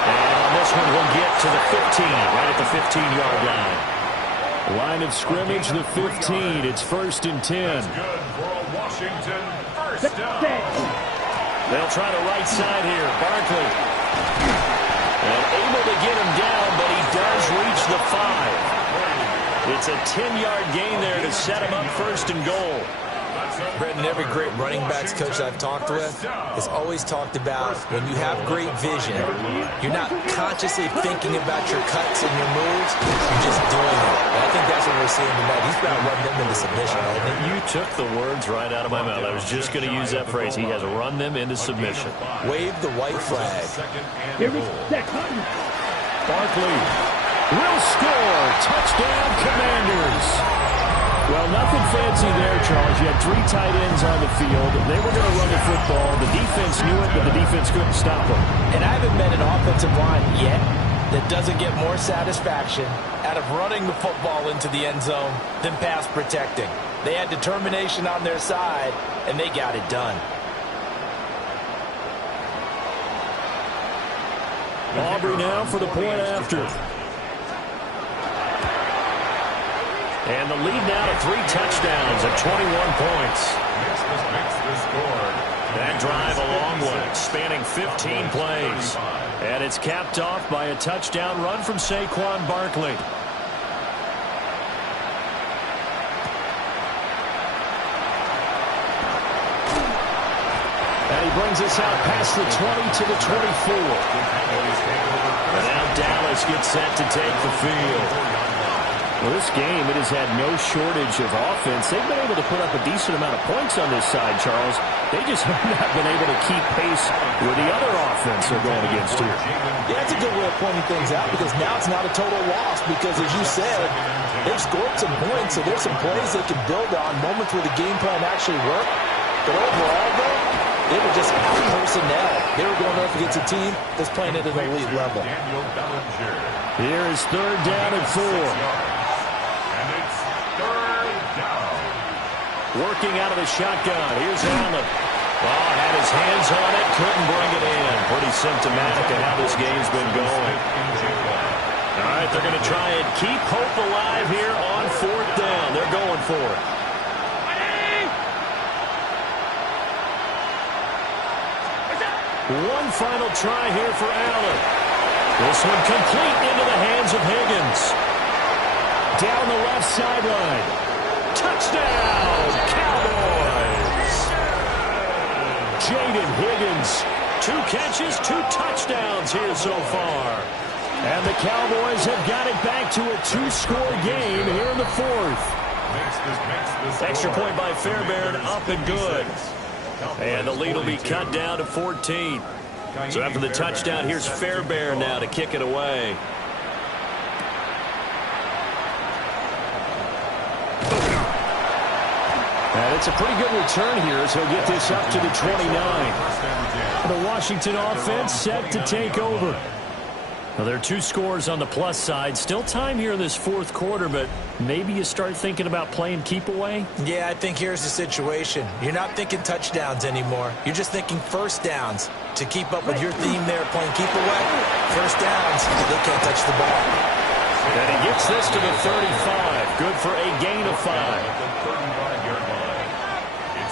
And on this one, he'll get to the 15, right at the 15-yard line. Line of scrimmage, the 15. It's first and 10. Good for a Washington first down. They'll try the right side here. Barkley. And able to get him down, but he does reach the 5. It's a 10-yard gain there to set him up first and goal. Brendan, every great running backs coach I've talked with has always talked about when you have great vision, you're not consciously thinking about your cuts and your moves, you're just doing it. And I think that's what we're seeing tonight. He's about running them into submission, hasn't he? You took the words right out of my mouth. I was just going to use that phrase. He has run them into submission. Wave the white flag. Here we go. Barkley will score. Touchdown, Commanders. Well, nothing fancy there, Charles. You had 3 tight ends on the field. They were going to run the football. The defense knew it, but the defense couldn't stop them. And I haven't met an offensive line yet that doesn't get more satisfaction out of running the football into the end zone than pass protecting. They had determination on their side, and they got it done. Aubrey now for the point after. And the lead now to 3 touchdowns at 21 points. That drive a long one, spanning 15 plays. And it's capped off by a touchdown run from Saquon Barkley. And he brings us out past the 20 to the 24. And now Dallas gets set to take the field. Well, this game, it has had no shortage of offense. They've been able to put up a decent amount of points on this side, Charles. They just have not been able to keep pace with the other offense they're going against here. Yeah, that's a good way of pointing things out because now it's not a total loss because, as you said, they've scored some points, so there's some plays they can build on, moments where the game plan actually worked. But overall, though, they were just out personnel. They were going up against a team that's playing at an elite level. Here is 3rd down and 4. Working out of the shotgun. Here's Allen. Oh, had his hands on it. Couldn't bring it in. Pretty symptomatic of how this game's been going. All right, they're going to try and keep hope alive here on 4th down. They're going for it. One final try here for Allen. This one complete into the hands of Higgins. Down the left sideline. Touchdown, Cowboys! Jaden Higgins, 2 catches, 2 touchdowns here so far. And the Cowboys have got it back to a 2-score game here in the 4th. Extra point by Fairbairn, up and good. And the lead will be cut down to 14. So after the touchdown, here's Fairbairn now to kick it away. And it's a pretty good return here as he'll get this up to the 29. The Washington offense set to take over. Well, there are 2 scores on the plus side. Still time here in this 4th quarter, but maybe you start thinking about playing keep away? Yeah, I think here's the situation. You're not thinking touchdowns anymore. You're just thinking first downs. To keep up with your theme there, playing keep away, first downs, they can't touch the ball. And he gets this to the 35. Good for a gain of 5.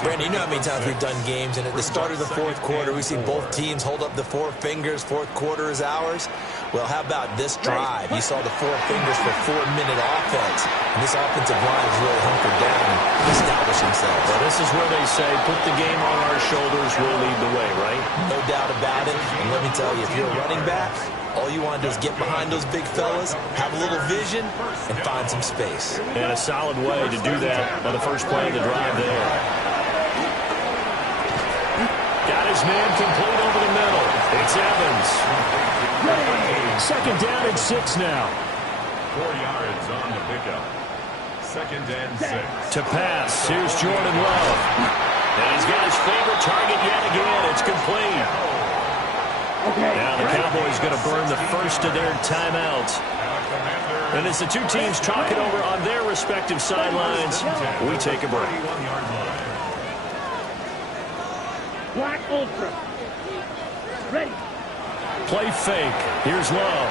Brandon, you know how many times we've done games, and at the start of the 4th quarter, we see both teams hold up the 4 fingers, 4th quarter is ours. Well, how about this drive? You saw the 4 fingers for 4-minute offense, and this offensive line is really hunkered down and establish themselves. Well, this is where they say, put the game on our shoulders, we'll lead the way, right? No doubt about it, and let me tell you, if you're a running back, all you want to do is get behind those big fellas, have a little vision, and find some space. And a solid way to do that on the first play of the drive there. Got his man complete over the middle. It's Evans. 2nd down and 6 now. 4 yards on the pickup. 2nd and 6. To pass. Here's Jordan Love. And he's got his favorite target yet again. It's complete. Now the Cowboys going to burn the first of their timeouts. And as the 2 teams talk it over on their respective sidelines, we take a break. Black Ultra. Ready. Play fake. Here's Love.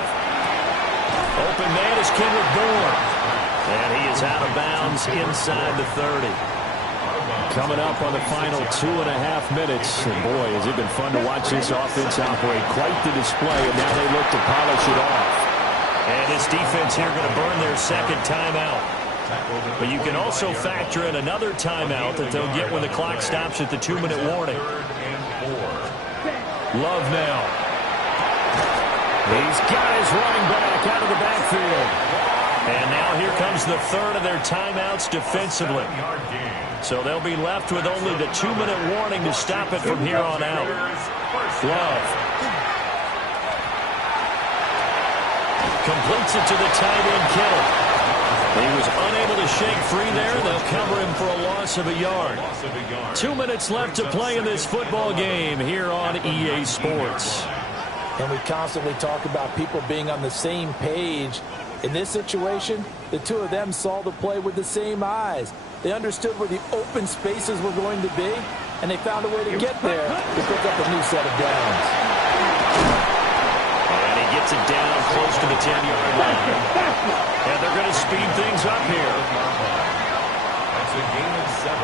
Open man is Kendrick Bourne. And he is out of bounds inside the 30. Coming up on the final 2.5 minutes. And boy, has it been fun to watch this offense operate. Quite the display, and now they look to polish it off. And this defense here going to burn their 2nd timeout. But you can also factor in another timeout that they'll get when the clock stops at the 2-minute warning. Love now. He's got his running back out of the backfield. And now here comes the 3rd of their timeouts defensively. So they'll be left with only the 2-minute warning to stop it from here on out. Love. Completes it to the tight end, Kittle. He was unable to shake free there. They'll cover him for a loss of a yard. 2 minutes left to play in this football game here on EA Sports. And we constantly talk about people being on the same page. In this situation, the two of them saw the play with the same eyes. They understood where the open spaces were going to be, and they found a way to get there to pick up a new set of downs. And he gets it down close to the 10-yard line. And they're going to speed things up here. That's a gain of 7.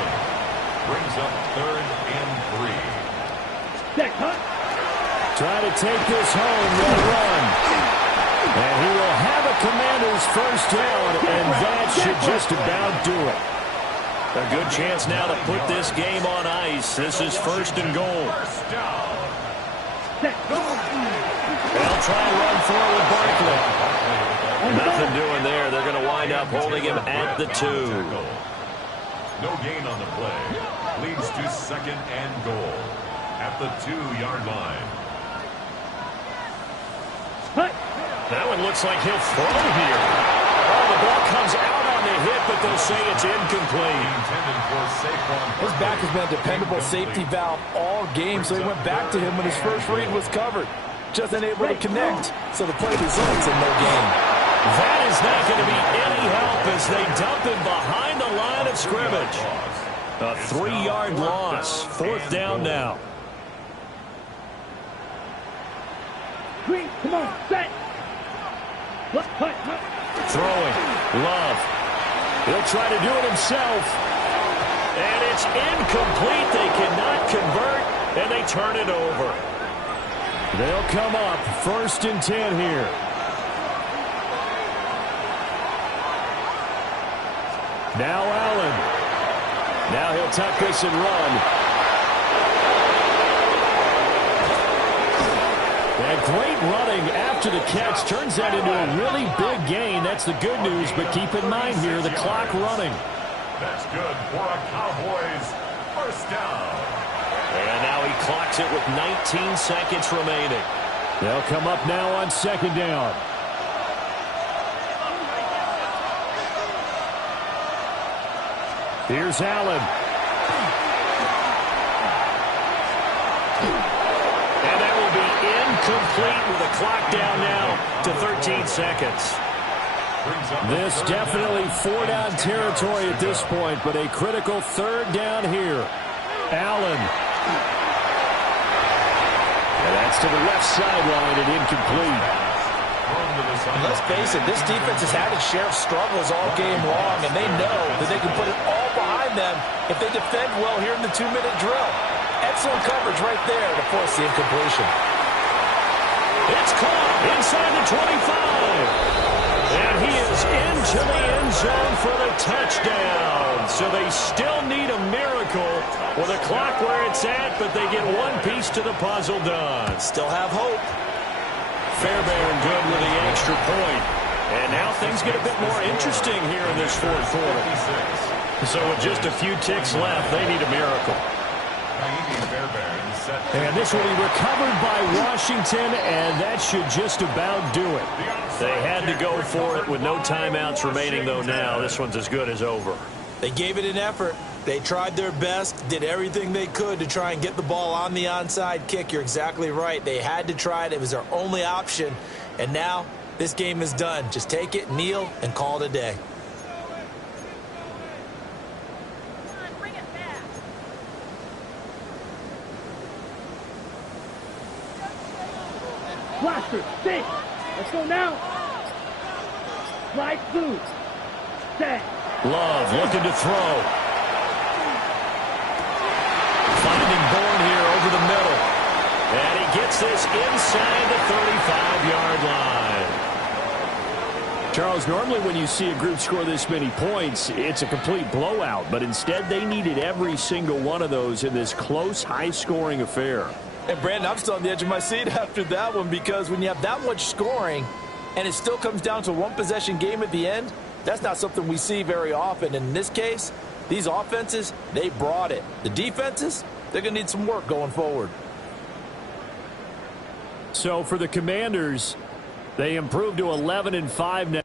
Brings up 3rd and 3. Try to take this home. They'll run. And he will have a Commanders first down, and that should just about do it. A good chance now to put this game on ice. This is 1st and goal. They'll try and run forward with Barkley. Nothing doing there. They're going to wind up holding him at the 2. No gain on the play. Leads to 2nd and goal at the 2-yard line. That one looks like he'll throw here. Oh, the ball comes out on the hit, but they'll say it's incomplete. His back has been a dependable safety valve all game, so he went back to him when his first read was covered. Just unable to connect, so the play results in no gain. That is not going to be any help as they dump him behind the line of scrimmage. A 3-yard loss. 4th down now. Come on, set. Throwing. Love. He'll try to do it himself. And it's incomplete. They cannot convert, and they turn it over. They'll come up 1st and 10 here. Now Allen. Now he'll tuck this and run. And great running after the catch turns that into a really big gain. That's the good news, but keep in mind here the clock running. That's good for a Cowboys first down. And now he clocks it with 19 seconds remaining. They'll come up now on 2nd down. Here's Allen. And that will be incomplete with a clock down now to 13 seconds. This definitely 4-down territory at this point, but a critical 3rd down here. Allen. And that's to the left sideline and incomplete. And let's face it, this defense has had its share of struggles all game long, and they know that they can put it all behind them if they defend well here in the 2-minute drill. Excellent coverage right there to force the incompletion. It's caught inside the 25. And he is into the end zone for the touchdown. So they still need a miracle with a clock where it's at, but they get one piece to the puzzle done. Still have hope. Fairbairn good with the extra point. And now things get a bit more interesting here in this 4th quarter. So with just a few ticks left, they need a miracle. And this will be recovered by Washington, and that should just about do it. They had to go for it with no timeouts remaining, though, now. This one's as good as over. They gave it an effort. They tried their best, did everything they could to try and get the ball on the onside kick. You're exactly right. They had to try it. It was their only option. And now this game is done. Just take it, kneel, and call it a day. Blaster, stay. Let's go now. Slide through. Set. Love looking to throw. Finding Bourne here over the middle. And he gets this inside the 35-yard line. Charles, normally when you see a group score this many points, it's a complete blowout. But instead, they needed every single one of those in this close, high-scoring affair. And, Brandon, I'm still on the edge of my seat after that one because when you have that much scoring and it still comes down to a one-possession game at the end, that's not something we see very often. And in this case, these offenses, they brought it. The defenses, they're going to need some work going forward. So for the Commanders, they improved to 11-5 now.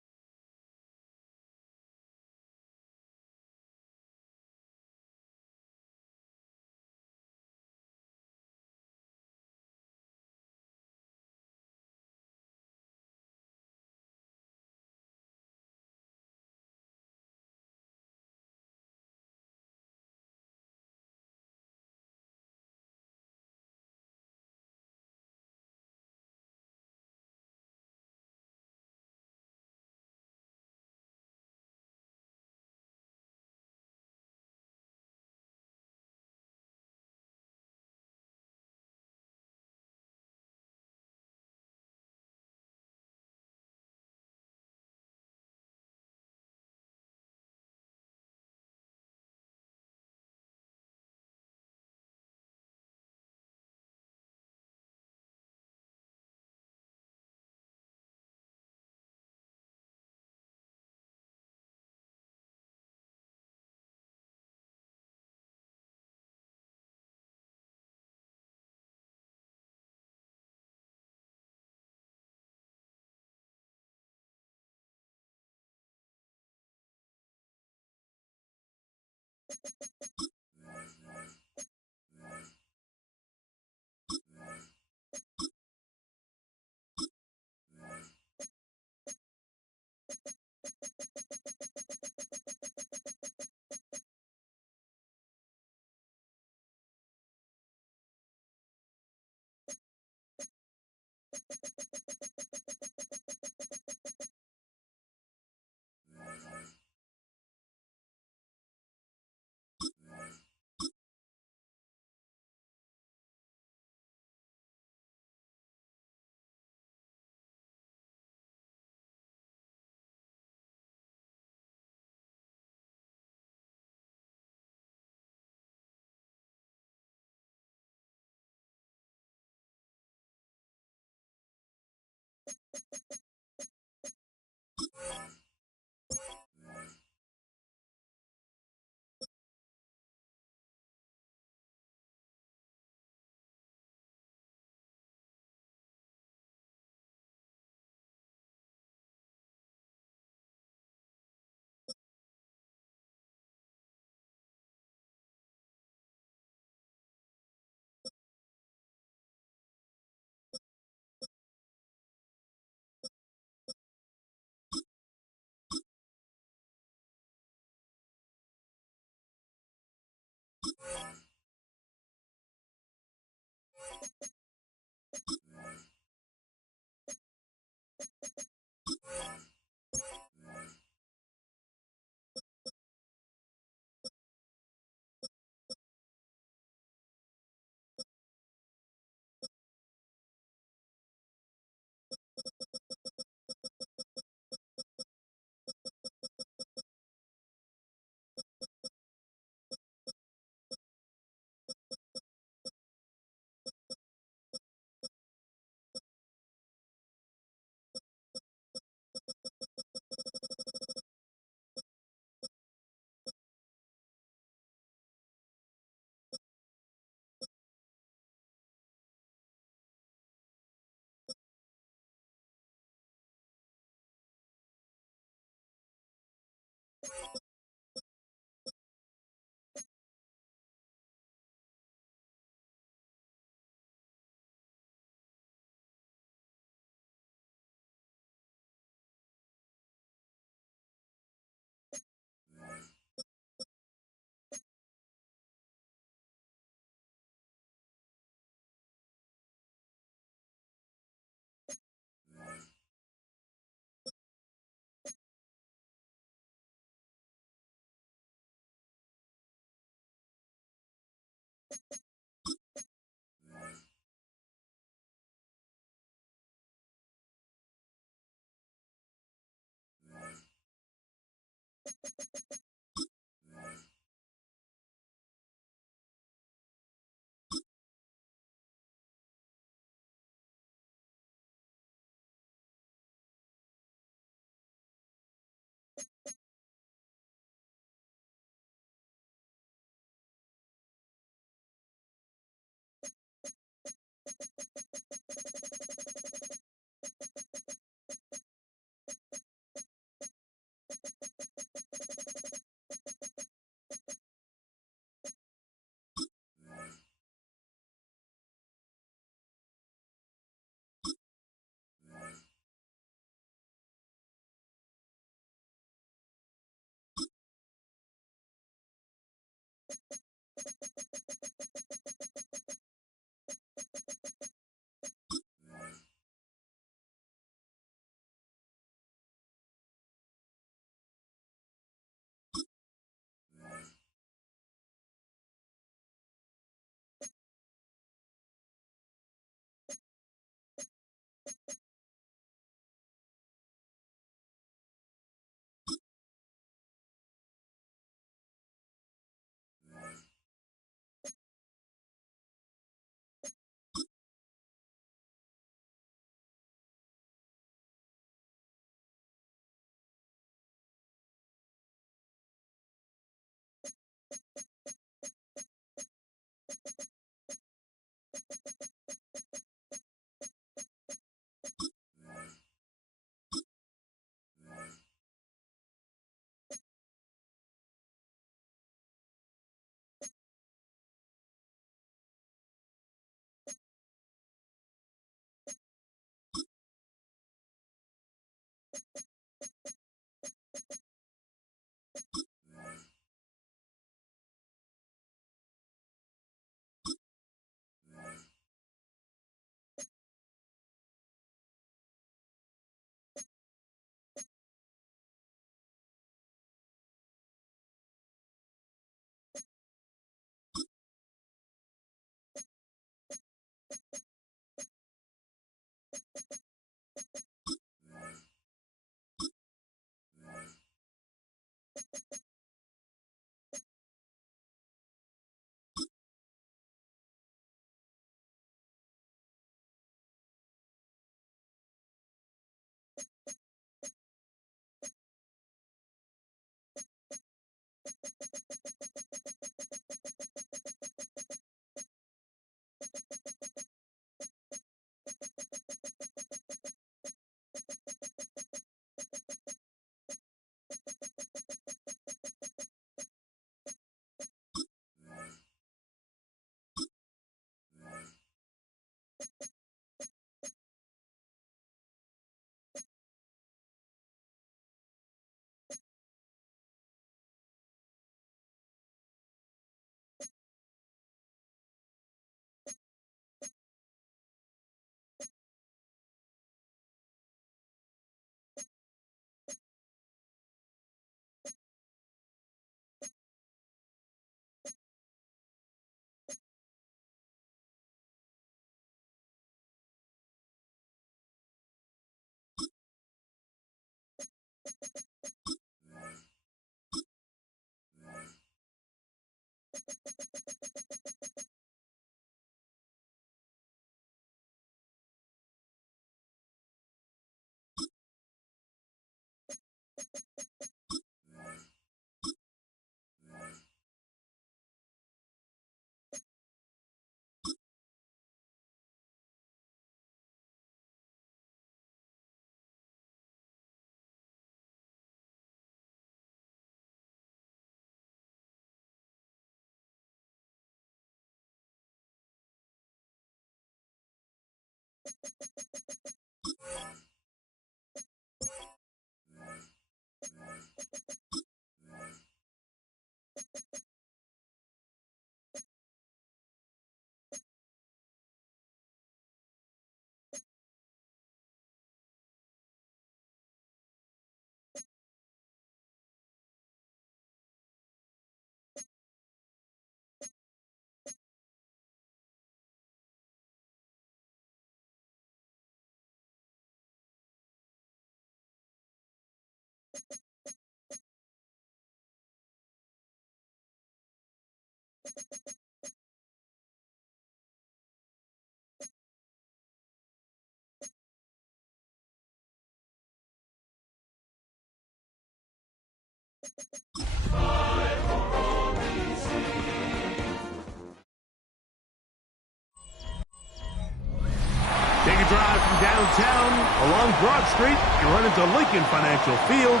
Take a drive from downtown along Broad Street. You run into Lincoln Financial Field,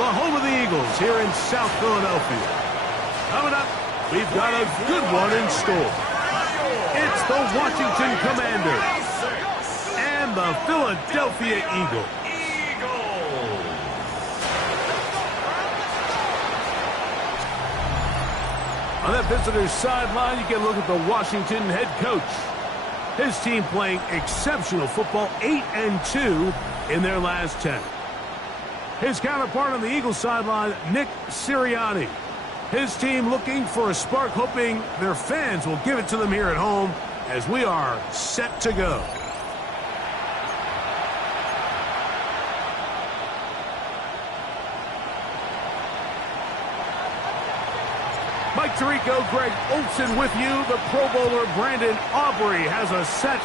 the home of the Eagles here in South Philadelphia. Coming up, we've got a good one in store. It's the Washington Commanders and the Philadelphia Eagles. On that visitor's sideline, you can look at the Washington head coach. His team playing exceptional football, 8-2 in their last 10. His counterpart on the Eagles sideline, Nick Sirianni. His team looking for a spark, hoping their fans will give it to them here at home as we are set to go. Mike Tirico, Greg Olsen with you. The Pro Bowler Brandon Aubrey has a set.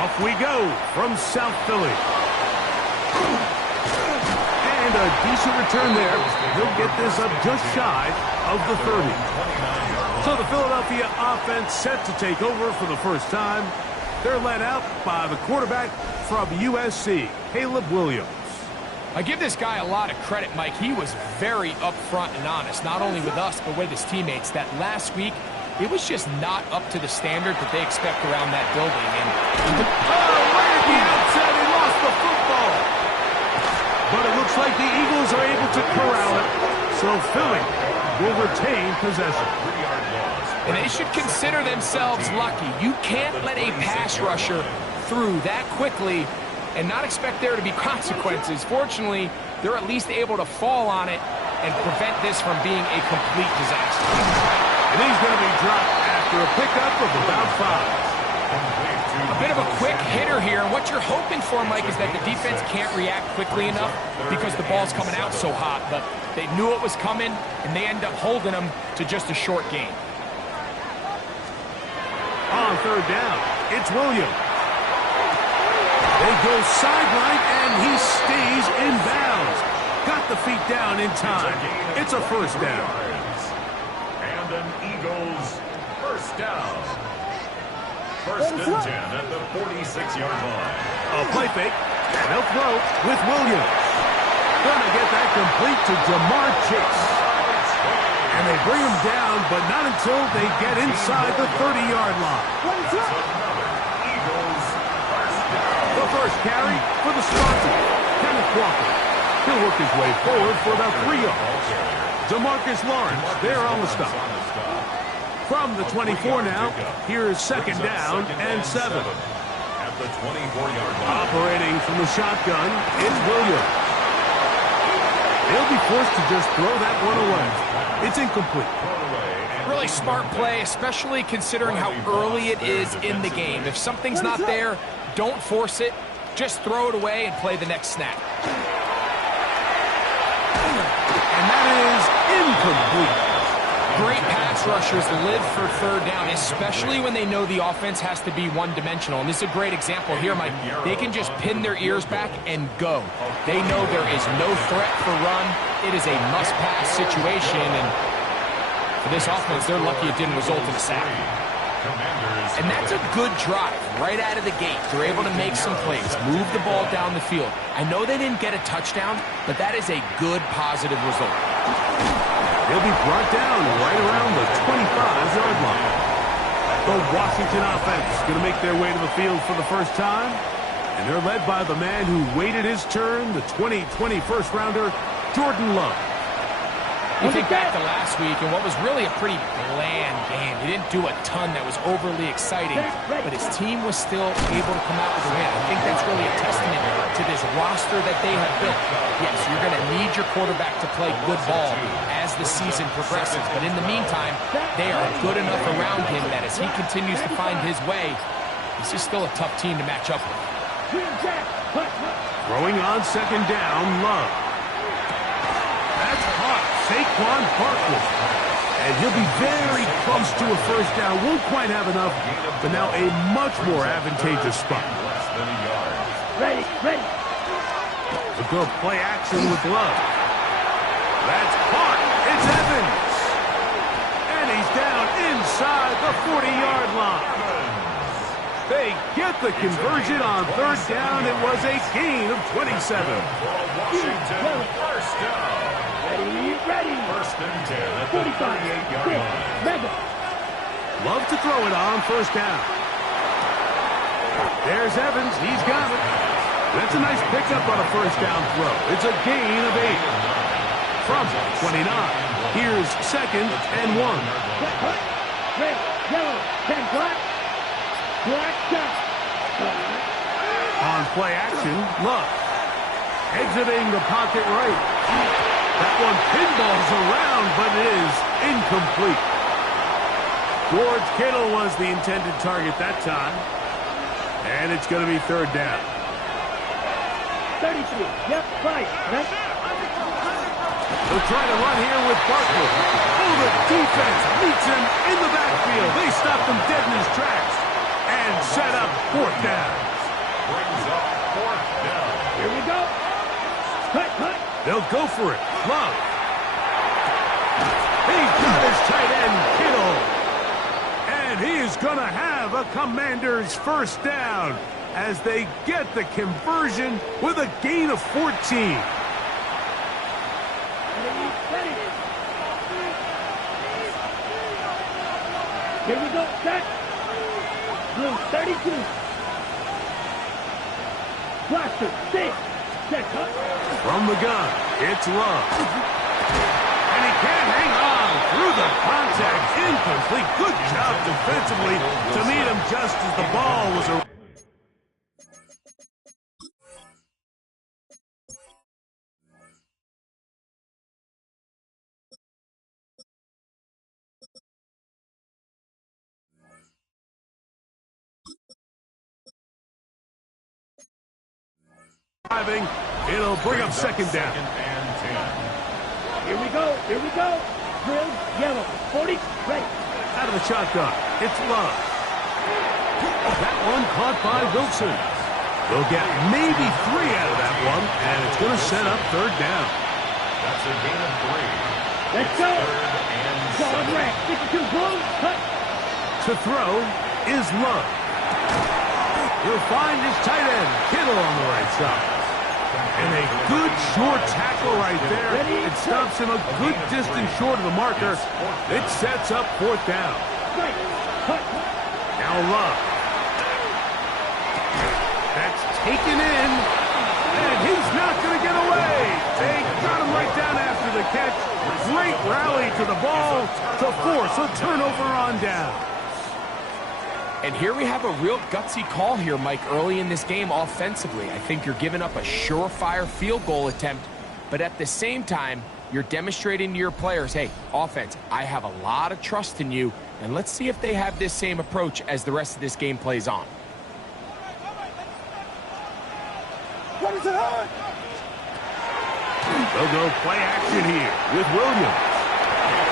Off we go from South Philly. And a decent return there. He'll get this up just shy of the 30. So the Philadelphia offense set to take over for the first time. They're led out by the quarterback from USC, Caleb Williams. I give this guy a lot of credit, Mike. He was very upfront and honest, not only with us, but with his teammates, that last week, it was just not up to the standard that they expect around that building. And right at the outset, he lost the football. But it looks like the Eagles are able to corral it, so Philly will retain possession. And they should consider themselves lucky. You can't let a pass rusher through that quickly and not expect there to be consequences. Fortunately, they're at least able to fall on it and prevent this from being a complete disaster. And he's going to be dropped after a pickup of about 5. A bit of a quick hitter here, and what you're hoping for, Mike, is that the defense can't react quickly enough because the ball's coming out so hot, but they knew it was coming, and they end up holding them to just a short gain. On third down, it's Williams. They go sideline, and he stays in bounds. Got the feet down in time. It's a first down. And an Eagles first down. First and 10 at the 46-yard line. A play fake, and they'll throw with Williams. Gonna get that complete to Jamar Chase. And they bring him down, but not until they get inside the 30-yard line. The first carry for the Spartans, Kenneth Walker. He'll work his way forward for about 3 yards. DeMarcus Lawrence there on the stop. From the 24 now, here's second down and 7. At the 24-yard line. Operating from the shotgun, it's Williams. He'll be forced to just throw that one away. It's incomplete. Really smart play, especially considering how early it is in the game. If something's not there, don't force it. Just throw it away and play the next snap. And that is incomplete. Great pass rushers live for third down, especially when they know the offense has to be one-dimensional. And this is a great example here, Mike. They can just pin their ears back and go. They know there is no threat for run. It is a must-pass situation, and for this offense, they're lucky it didn't result in a sack. And that's a good drive right out of the gate. They're able to make some plays, move the ball down the field. I know they didn't get a touchdown, but that is a good, positive result. They'll be brought down right around the 25-yard line. The Washington offense is going to make their way to the field for the first time. And they're led by the man who waited his turn, the 2020 first-rounder, Jordan Love. You think back to last week and what was really a pretty bland game. He didn't do a ton that was overly exciting, but his team was still able to come out with a win. I think that's really a testament to this roster that they have built. Yes, you're going to need your quarterback to play good ball as the season progresses, but in the meantime, they are good enough around him that as he continues to find his way, this is still a tough team to match up with. Throwing on second down, Love. That's caught. Saquon Barkley. And he'll be very close to a first down. Won't quite have enough, but now a much more advantageous spot. Ready. We'll go play action with Love. That's caught. It's Evans. And he's down inside the 40-yard line. They get the conversion on third down. It was a gain of 27. Washington, first down. Ready. First and 10 at the 45. 38-yard line. Love to throw it on first down. There's Evans. He's got it. That's a nice pickup on a first down throw. It's a gain of 8. From 29. Here's second and 1. Red, yellow, then black. Black shot. On play action, Love. Exiting the pocket right. That one pinballs around, but it is incomplete. George Kittle was the intended target that time. And it's going to be third down. 33. Yep, right. They'll try to run here with Barkley. Oh, the defense meets him in the backfield. They stopped him dead in his tracks and set up fourth down. Brings up fourth down. Here we go. Cut. They'll go for it. Love. He's got his tight end, Kittle. And he is going to have a Commander's first down as they get the conversion with a gain of 14. Ready. Here we go. Set. Blue 32. Blaster 6. Set. Cut. From the gun, it's Love. And he can't hang on through the contact. Incomplete. Good job defensively to meet him just as the ball was around. It'll bring up second down. Here we go. Drill, yellow, 40, ready. Out of the shotgun, it's Love. That one caught by Wilson. They'll get maybe 3 out of that one, and it's going to set up third down. That's a gain of 3. Let's go. Third and Solid 7. rack. 52 blue. Cut. To throw is Love. He'll find his tight end, Kittle, on the right side. And a good short tackle right there. It stops him a good distance short of the marker. It sets up fourth down. Right. Cut. Now Love. That's taken in. And he's not going to get away. They got him right down after the catch. Great rally to the ball to force a turnover on down. And here we have a real gutsy call here, Mike, early in this game offensively. I think you're giving up a surefire field goal attempt, but at the same time, you're demonstrating to your players, hey, offense, I have a lot of trust in you, and let's see if they have this same approach as the rest of this game plays on. What is it on? They'll go play action here with Williams.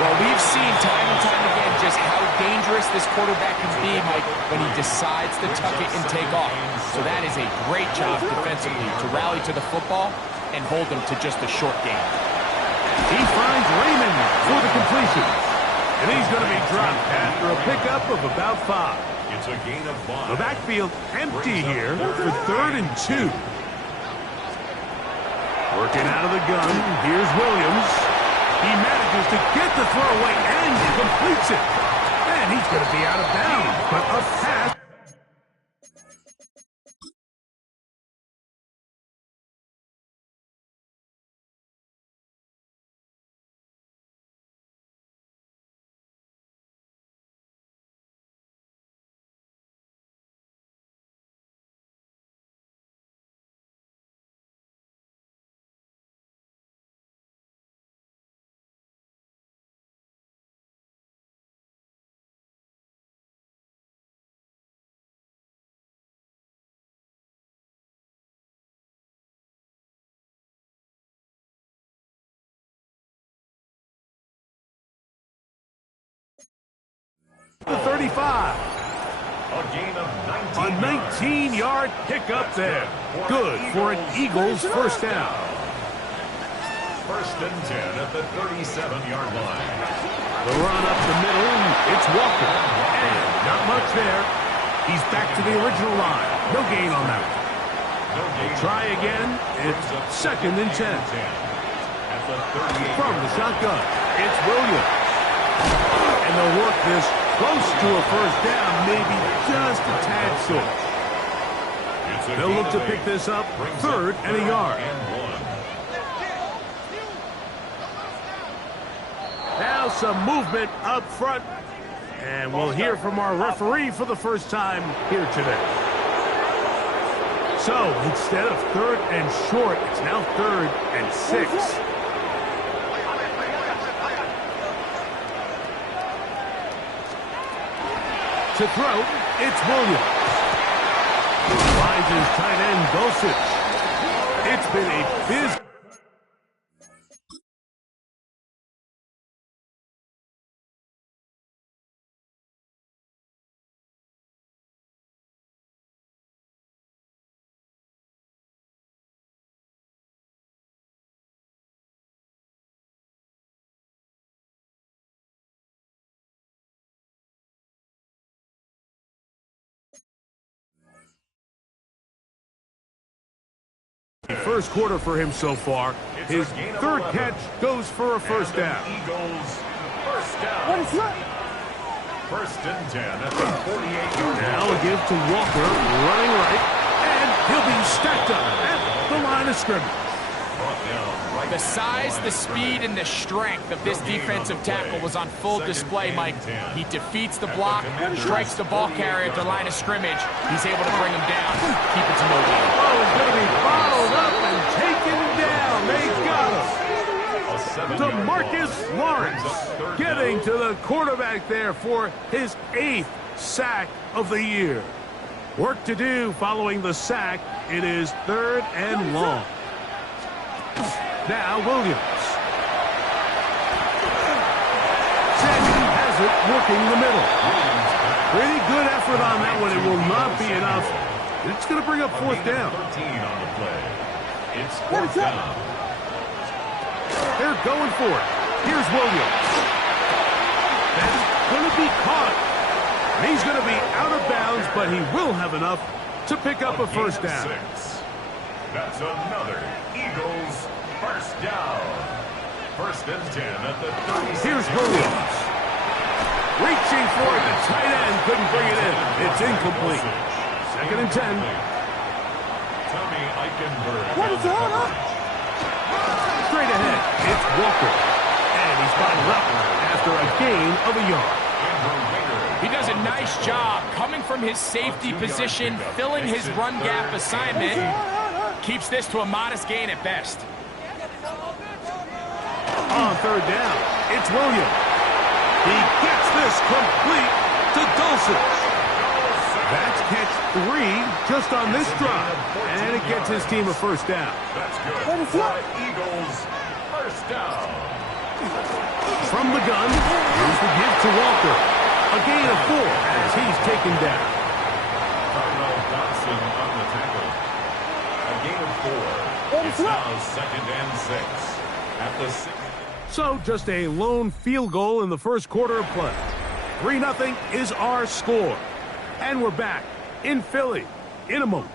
Well, we've seen time and time again just how dangerous this quarterback can be, Mike, when he decides to tuck it and take off. So that is a great job defensively to rally to the football and hold them to just a short game. He finds Raymond for the completion. And he's going to be dropped after a pickup of about 5. It's a gain of 5. The backfield empty here for 3rd and 2. Working out of the gun, here's Williams. He manages to get the throw away and completes it. And he's going to be out of bounds, but a pass. The 35. A gain of 19 A 19-yard pickup there. Good for an Eagles first down. 1st and 10 at the 37-yard line. The run up the middle, it's Walker. And not much there. He's back to the original line. No gain on that one. No gain. Try again. It's 2nd and 10. At the 38. From the shotgun, it's Williams. And they'll work this close to a first down, maybe just a tad short. They'll look to pick this up 3rd and a yard. Now some movement up front. And we'll hear from our referee for the first time here today. So instead of 3rd and short, it's now 3rd and 6. To throw, it's Williams. Finds his tight end, Dulcich. It's been a busy. First quarter for him so far. His 3rd catch goes for a first down. Eagles first down. What is that? 1st and 10 at the 48-yard line. Now a give to Walker, running right, and he'll be stacked up at the line of scrimmage. The size, the speed, and the strength of this defensive tackle was on full display, Mike. He defeats the block, strikes the ball carrier at the line of scrimmage. He's able to bring him down, keep it to no gain. Oh, he's going to be bottled up and taken down. They got him. DeMarcus Lawrence getting to the quarterback there for his 8th sack of the year. Work to do following the sack. It is 3rd and long. Now Williams. Sandy has it working the middle. Pretty good effort on that one. It will not be enough. It's going to bring up 4th down. 13 on the play. It's 4th down. They're going for it. Here's Williams. That's going to be caught. He's going to be out of bounds, but he will have enough to pick up a first down. 6. That's another Eagles first down. 1st and 10 at the 36. Here's Williams. Reaching for it. The tight end couldn't bring it in. It's incomplete. 2nd and 10. Tommy Eichenberg. What is that? Straight ahead, it's Walker. And he's bottled up after a gain of a yard. He does a nice job coming from his safety position, filling his run gap assignment. Keeps this to a modest gain at best. On 3rd down, it's Williams. He gets this complete to Dulcich. That's catch 3 just on this drive. And it gets his team a first down. That's good. For Eagles, first down. From the gun, here's the give to Walker. A gain of 4 as he's taken down. Darnell Dodson on the tackle. A gain of 4. It's now second and 6. At the 6. So just a lone field goal in the first quarter of play. 3-0 is our score. And we're back in Philly in a moment.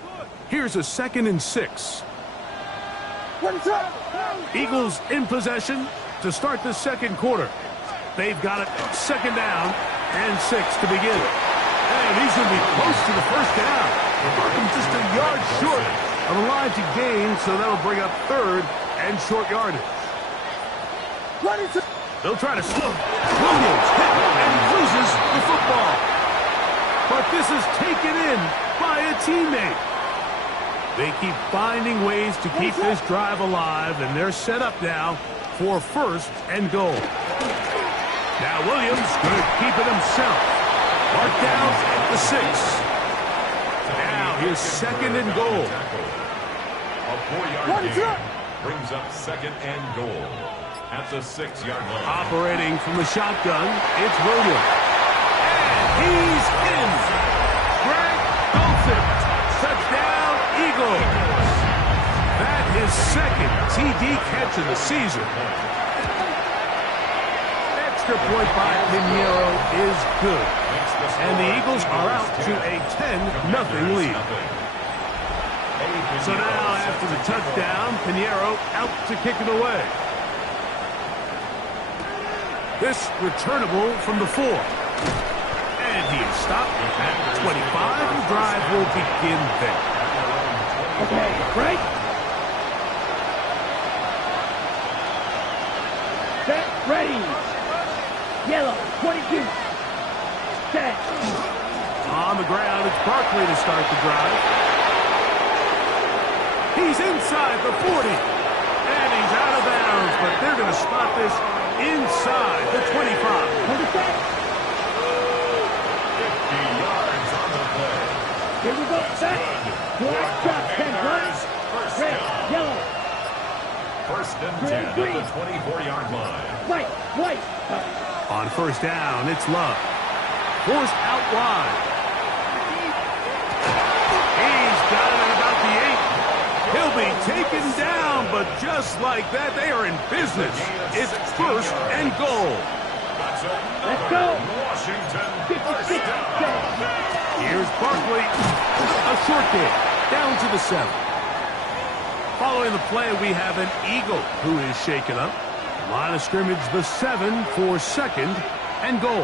Here's a 2nd and 6. Eagles in possession to start the second quarter. They've got it 2nd down and 6 to begin. And he's going to be close to the first down. Markham just a yard short of the line to gain, so that'll bring up 3rd and short yardage. They'll try to slow. Williams hit and loses the football. But this is taken in by a teammate. They keep finding ways to keep this drive alive, and they're set up now for 1st and goal. Now Williams going to keep it himself. Marked down at the 6. Now here's 2nd and goal. A 4-yard gain brings up 2nd and goal at the 6-yard line. Operating from the shotgun, it's Williams. And he's in. Greg Olsen. Touchdown, Eagles. That is 2nd TD catch of the season. Extra point by Pinheiro is good. And the Eagles are out to a 10-0 lead. So now, after the touchdown, Pinheiro out to kick it away. This returnable from the 4. And he is stopped at 25. The drive will begin there. Okay, break. Set, ready. Yellow, 22. Set. On the ground, it's Barkley to start the drive. He's inside the 40. And he's out of bounds, but they're going to spot this inside the 25. 50 yards on the play. Here we go. Back. Black drop. 10 runs. Red, yellow. 1st and 10 at the 24-yard line. White. On 1st down, it's Love. Forced out wide. He's got it at about the 8. He'll be taken down, but just like that, they are in business. It's 1st and goal. Let's go. Washington, 56. Here's Barkley. A short game. Down to the 7. Following the play, we have an Eagle who is shaken up. Line of scrimmage, the 7 for 2nd and goal.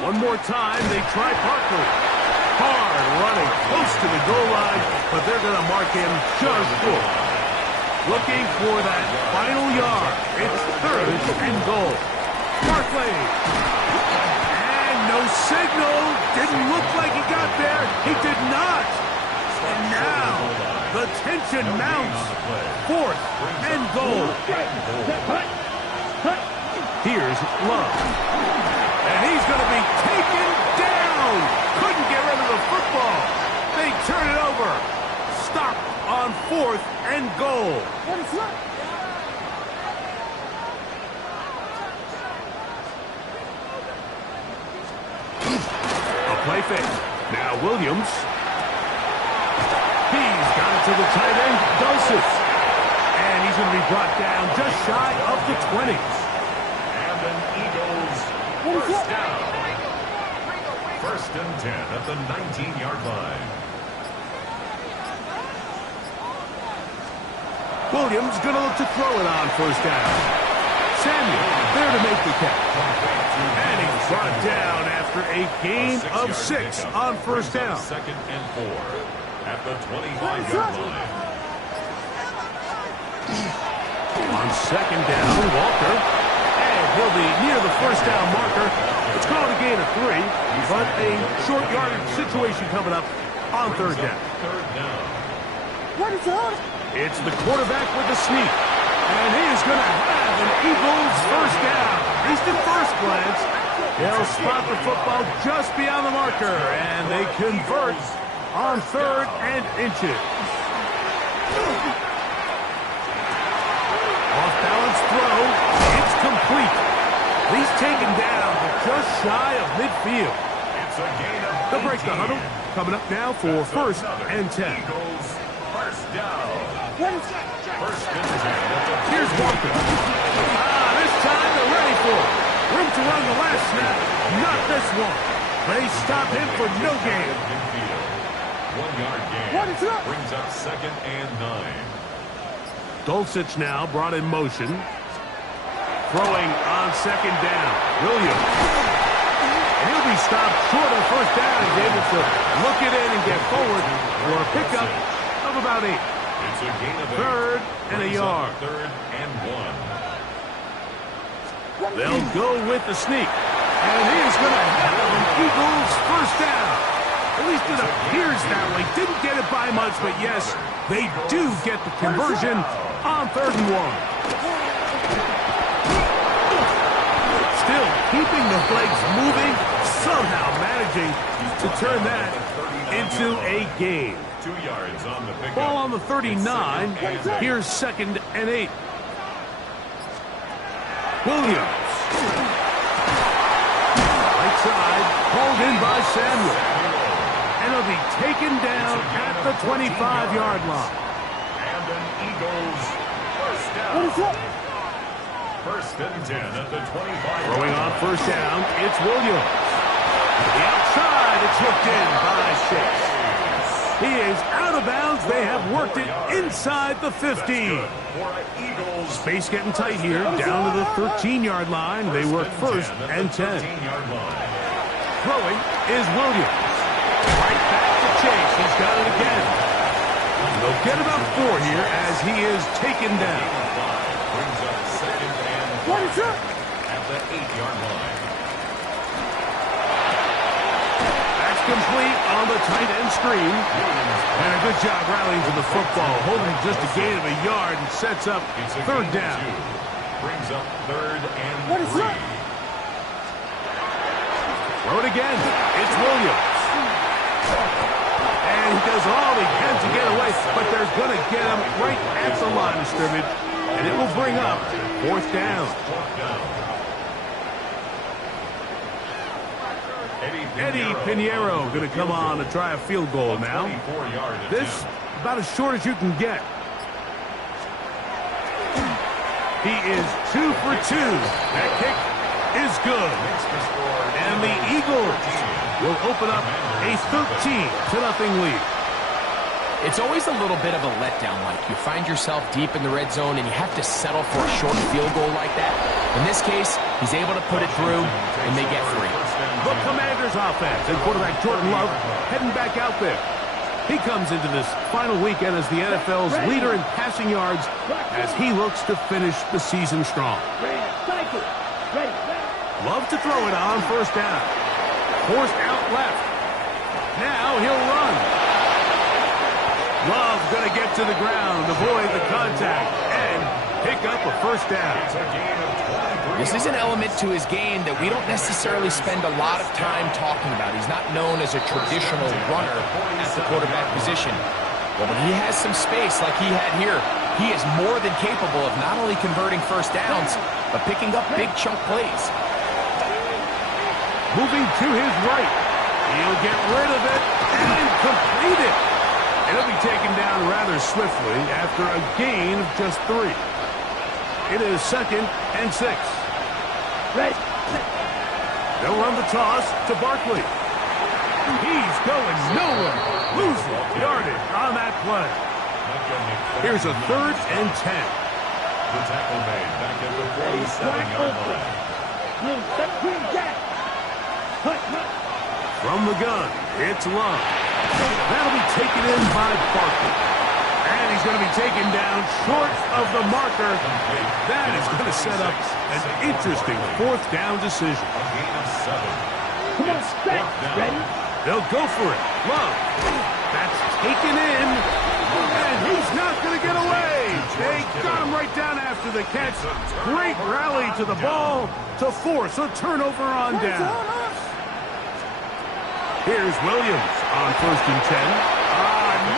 One more time, they try Barkley. Hard running close to the goal line, but they're going to mark him just short. Looking for that final yard. It's 3rd and goal. Barkley. And no signal. Didn't look like he got there. He did not. And now the tension mounts. 4th and goal. Here's Love. And he's going to be taken down. Couldn't get rid of the football. They turn it over. Stop on 4th and goal. A play fake. Now Williams. He's got it to the tight end, Dulcich. And he's going to be brought down just shy of the 20. And an Eagles first down. 1st and 10 at the 19-yard line. Williams going to look to throw it on 1st down. Samuel there to make the catch. And he's brought down after a gain of 6 on 1st down. 2nd and 4 at the 25-yard line. On 2nd down, Walker. And he'll be near the 1st down marker. It's called a gain of 3, but a short yardage situation coming up on 3rd down. 3rd down. It's the quarterback with the sneak. And he is going to have an Eagles 1st down. At least at first glance, They'll spot the football just beyond the marker, and they convert on 3rd and inches. Off-balance throw. It's complete. He's taken down just shy of midfield. It's a gain of They'll break the huddle. Coming up now for 1st and 10. Eagles, first down. First and 10. Here's Walker. This time they're ready for it. Room to run the last snap. Not this one. They stop him for no gain. 1-yard gain. Brings up 2nd and 9. Dulcich now brought in motion. Throwing on 2nd down. Williams. And he'll be stopped short of 1st down. He's able to look it in and get forward for a pickup of about 8. It's a gain of 3rd and a yard. 3rd and 1. They'll go with the sneak. And he is going to have an Eagles first down. At least it appears that way. Didn't get it by much, but yes, they do get the conversion on 3rd and 1. Still keeping the legs moving, somehow managing to turn that into a gain. 2 yards on the pickup. Ball on the 39. Here's 2nd and 8. Williams. Right side, pulled in by Samuel. And he'll be taken down at the 25-yard line. And an Eagles first down. 1st and 10 at the 25. Throwing on 1st down, it's Williams. To the outside, it's hooked in by 6. He is out of bounds. They have worked it inside the 15. Space getting tight here. Down to the 13-yard line. They work 1st and 10. Throwing is Williams. Right back to Chase. He's got it again. They'll get about 4 here as he is taken down. Brings up 2nd and 5 at the 8-yard line. Complete on the tight end screen. And a good job rallying to the football. Holding just a gain of a yard and sets up 3rd down. Brings up 3rd and 3. Throw it again. It's Williams. And he does all he can to get away, but they're going to get him right at the line of scrimmage. And it will bring up 4th down. Eddie Pinheiro going to come on to try a field goal now. This about as short as you can get. He is 2 for 2. That kick is good. And the Eagles will open up a 13-0 lead. It's always a little bit of a letdown, like you find yourself deep in the red zone and you have to settle for a short field goal like that. In this case, he's able to put it through, and they get 3. The Commanders offense and quarterback Jordan Love heading back out there. He comes into this final weekend as the NFL's leader in passing yards as he looks to finish the season strong. Love to throw it on 1st down. Forced out left. Now he'll run. Love going to get to the ground, avoid the contact, and pick up a 1st down. This is an element to his game that we don't necessarily spend a lot of time talking about. He's not known as a traditional runner at the quarterback position. But when he has some space like he had here, he is more than capable of not only converting 1st downs, but picking up big chunk plays. Moving to his right. He'll get rid of it and complete it. It'll be taken down rather swiftly after a gain of just 3. It is 2nd and 6. They'll run the toss to Barkley. He's going nowhere. Losing yardage on that play. Here's a 3rd and 10. The tackle made back at the 47-yard line. From the gun, it's Love. That'll be taken in by Barkley. And he's going to be taken down short of the marker. That is going to set up an interesting 4th down decision. A gain of 7. Come on, back. Ready? They'll go for it. Love. That's taken in. And he's not going to get away. They got him right down after after the catch. Great rally to the ball to force a turnover on down. Here's Williams on 1st and 10.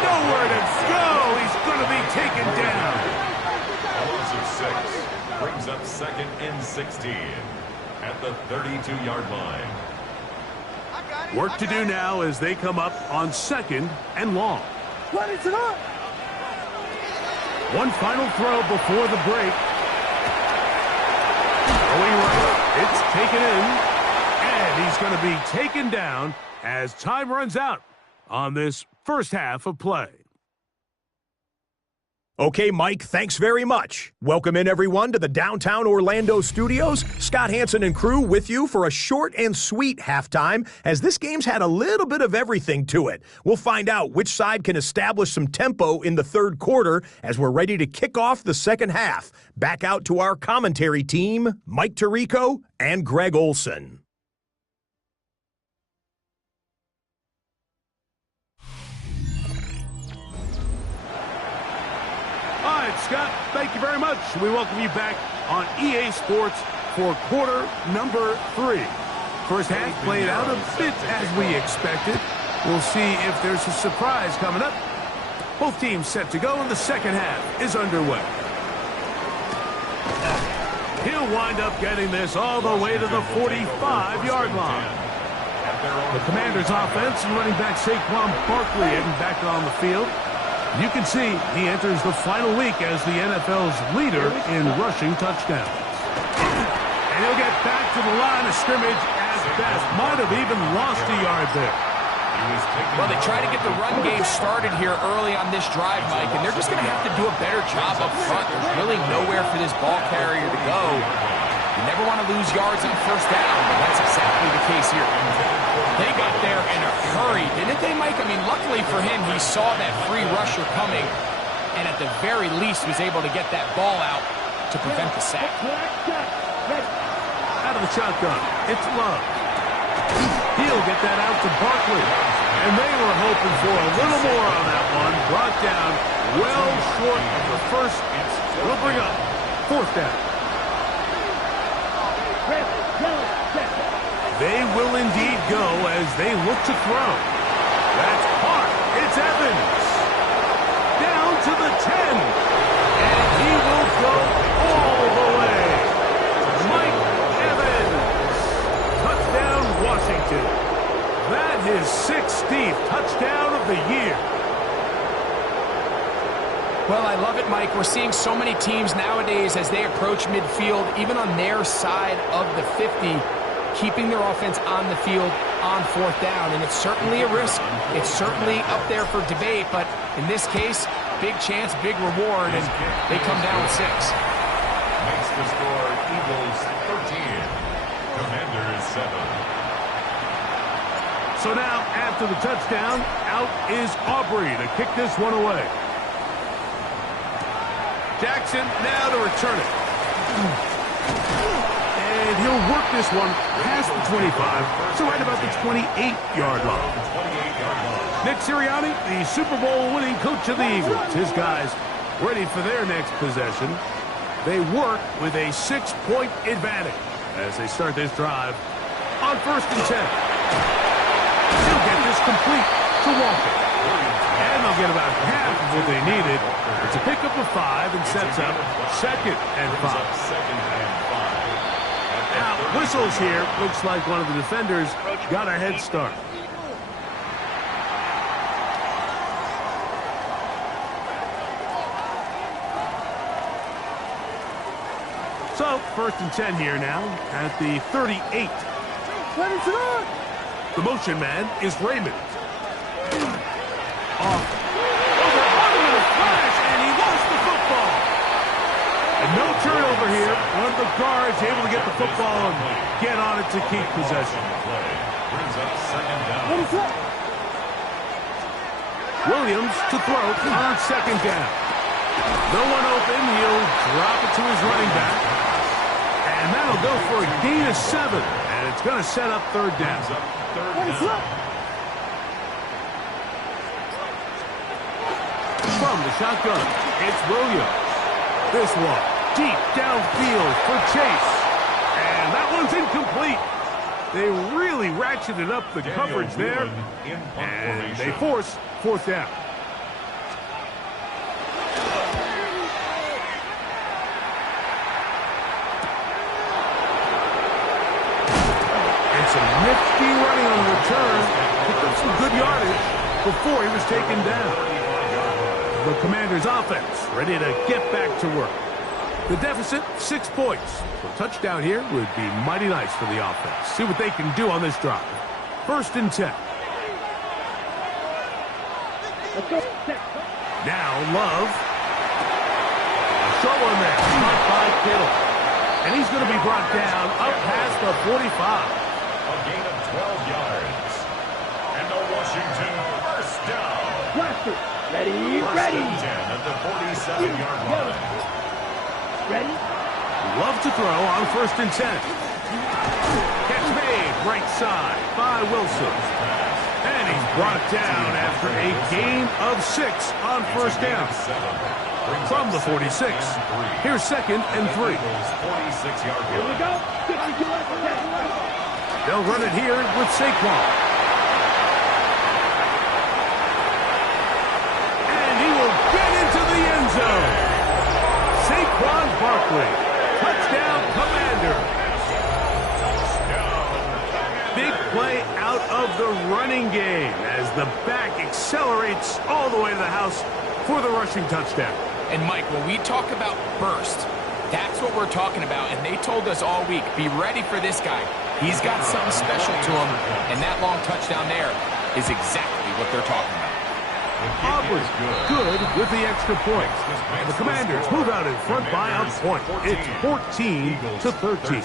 Nowhere to go. He's going to be taken down. A loss of 6 brings up 2nd and 16 at the 32-yard line. Work to do now as they come up on 2nd and long. What is it up? One final throw before the break. Going right, it's taken in, and he's going to be taken down as time runs out on this first half of play. Okay, Mike, thanks very much. Welcome in, everyone, to the downtown Orlando studios. Scott Hansen and crew with you for a short and sweet halftime, as this game's had a little bit of everything to it. We'll find out which side can establish some tempo in the third quarter as we're ready to kick off the second half. Back out to our commentary team, Mike Tirico and Greg Olson. All right, Scott, thank you very much. We welcome you back on EA Sports for quarter number 3. First half played out a bit as we expected. We'll see if there's a surprise coming up. Both teams set to go, and the second half is underway. He'll wind up getting this all the way to the 45-yard line. The Commanders' offense and running back Saquon Barkley heading back on the field. You can see he enters the final week as the NFL's leader in rushing touchdowns. And he'll get back to the line of scrimmage as best. Might have even lost a yard there. Well, they try to get the run game started here early on this drive, Mike, and they're just going to have to do a better job up front. There's really nowhere for this ball carrier to go. You never want to lose yards on first down, but that's exactly the case here. They got there in a hurry, didn't they, Mike? I mean, luckily for him, he saw that free rusher coming, and at the very least was able to get that ball out to prevent the sack. Out of the shotgun, it's Love. He'll get that out to Barkley. And they were hoping for a little more on that one. Brought down well short of the first. We'll bring up 4th down. They will indeed go as they look to throw. That's caught. It's Evans. Down to the 10. And he will go all the way. Mike Evans. Touchdown, Washington. That is 16th touchdown of the year. Well, I love it, Mike. We're seeing so many teams nowadays as they approach midfield, even on their side of the 50, keeping their offense on the field on 4th down. And it's certainly a risk. It's certainly up there for debate, but in this case, big chance, big reward, and they come down with 6. Makes the score Eagles 13, Commanders 7. So now, after the touchdown, out is Aubrey to kick this one away. Jackson now to return it. And he'll work this one past the 25, so right about the 28-yard line. Nick Sirianni, the Super Bowl winning coach of the Eagles. His guys ready for their next possession. They work with a 6-point advantage as they start this drive on 1st and 10. He'll get this complete to Walker. And they'll get about half of what they needed. It's a pickup of 5 and sets up 2nd and 5. Now, whistles here. Looks like one of the defenders got a head start. So, 1st and 10 here now at the 38. What is it on? The motion man is Raymond. Off. Over under the flash, and he lost the football. And no turnover here. One of the guards able to get the football and get on it to keep possession. Brings up 2nd down. What is that? Williams to throw on 2nd down. No one open. He'll drop it to his running back. And that'll go for a gain of 7. And it's going to set up 3rd down. What is that? From the shotgun, it's Williams. This one Deep downfield for Chase. And that one's incomplete. They really ratcheted up the coverage there. And they force fourth down. And some nifty running on the return. Picked up some good yardage before he was taken down. The Commanders' offense ready to get back to work. The deficit, 6 points. A touchdown here would be mighty nice for the offense. See what they can do on this drive. 1st and 10. Now Love. A short one there. Caught by Kittle. And he's going to be brought down up past the 45. A gain of 12 yards. And the Washington first down. Blaster. Ready, First ready. and 10 at the 47-yard line. Ready? Love to throw on 1st and 10. Catch made right side by Wilson. And he's brought down after a gain of 6 on 1st down. From the 46. Here's 2nd and 3. Here we go. 52 left. They'll run it here with Saquon. And he will get into the end zone. Saquon Barkley. Touchdown, Commanders. Big play out of the running game as the back accelerates all the way to the house for the rushing touchdown. And Mike, when we talk about burst, that's what we're talking about. And they told us all week, be ready for this guy. He's got something special to him. And that long touchdown there is exactly what they're talking about. Aubrey good with the extra point. And the Commanders move out in front by a point. It's 14-13.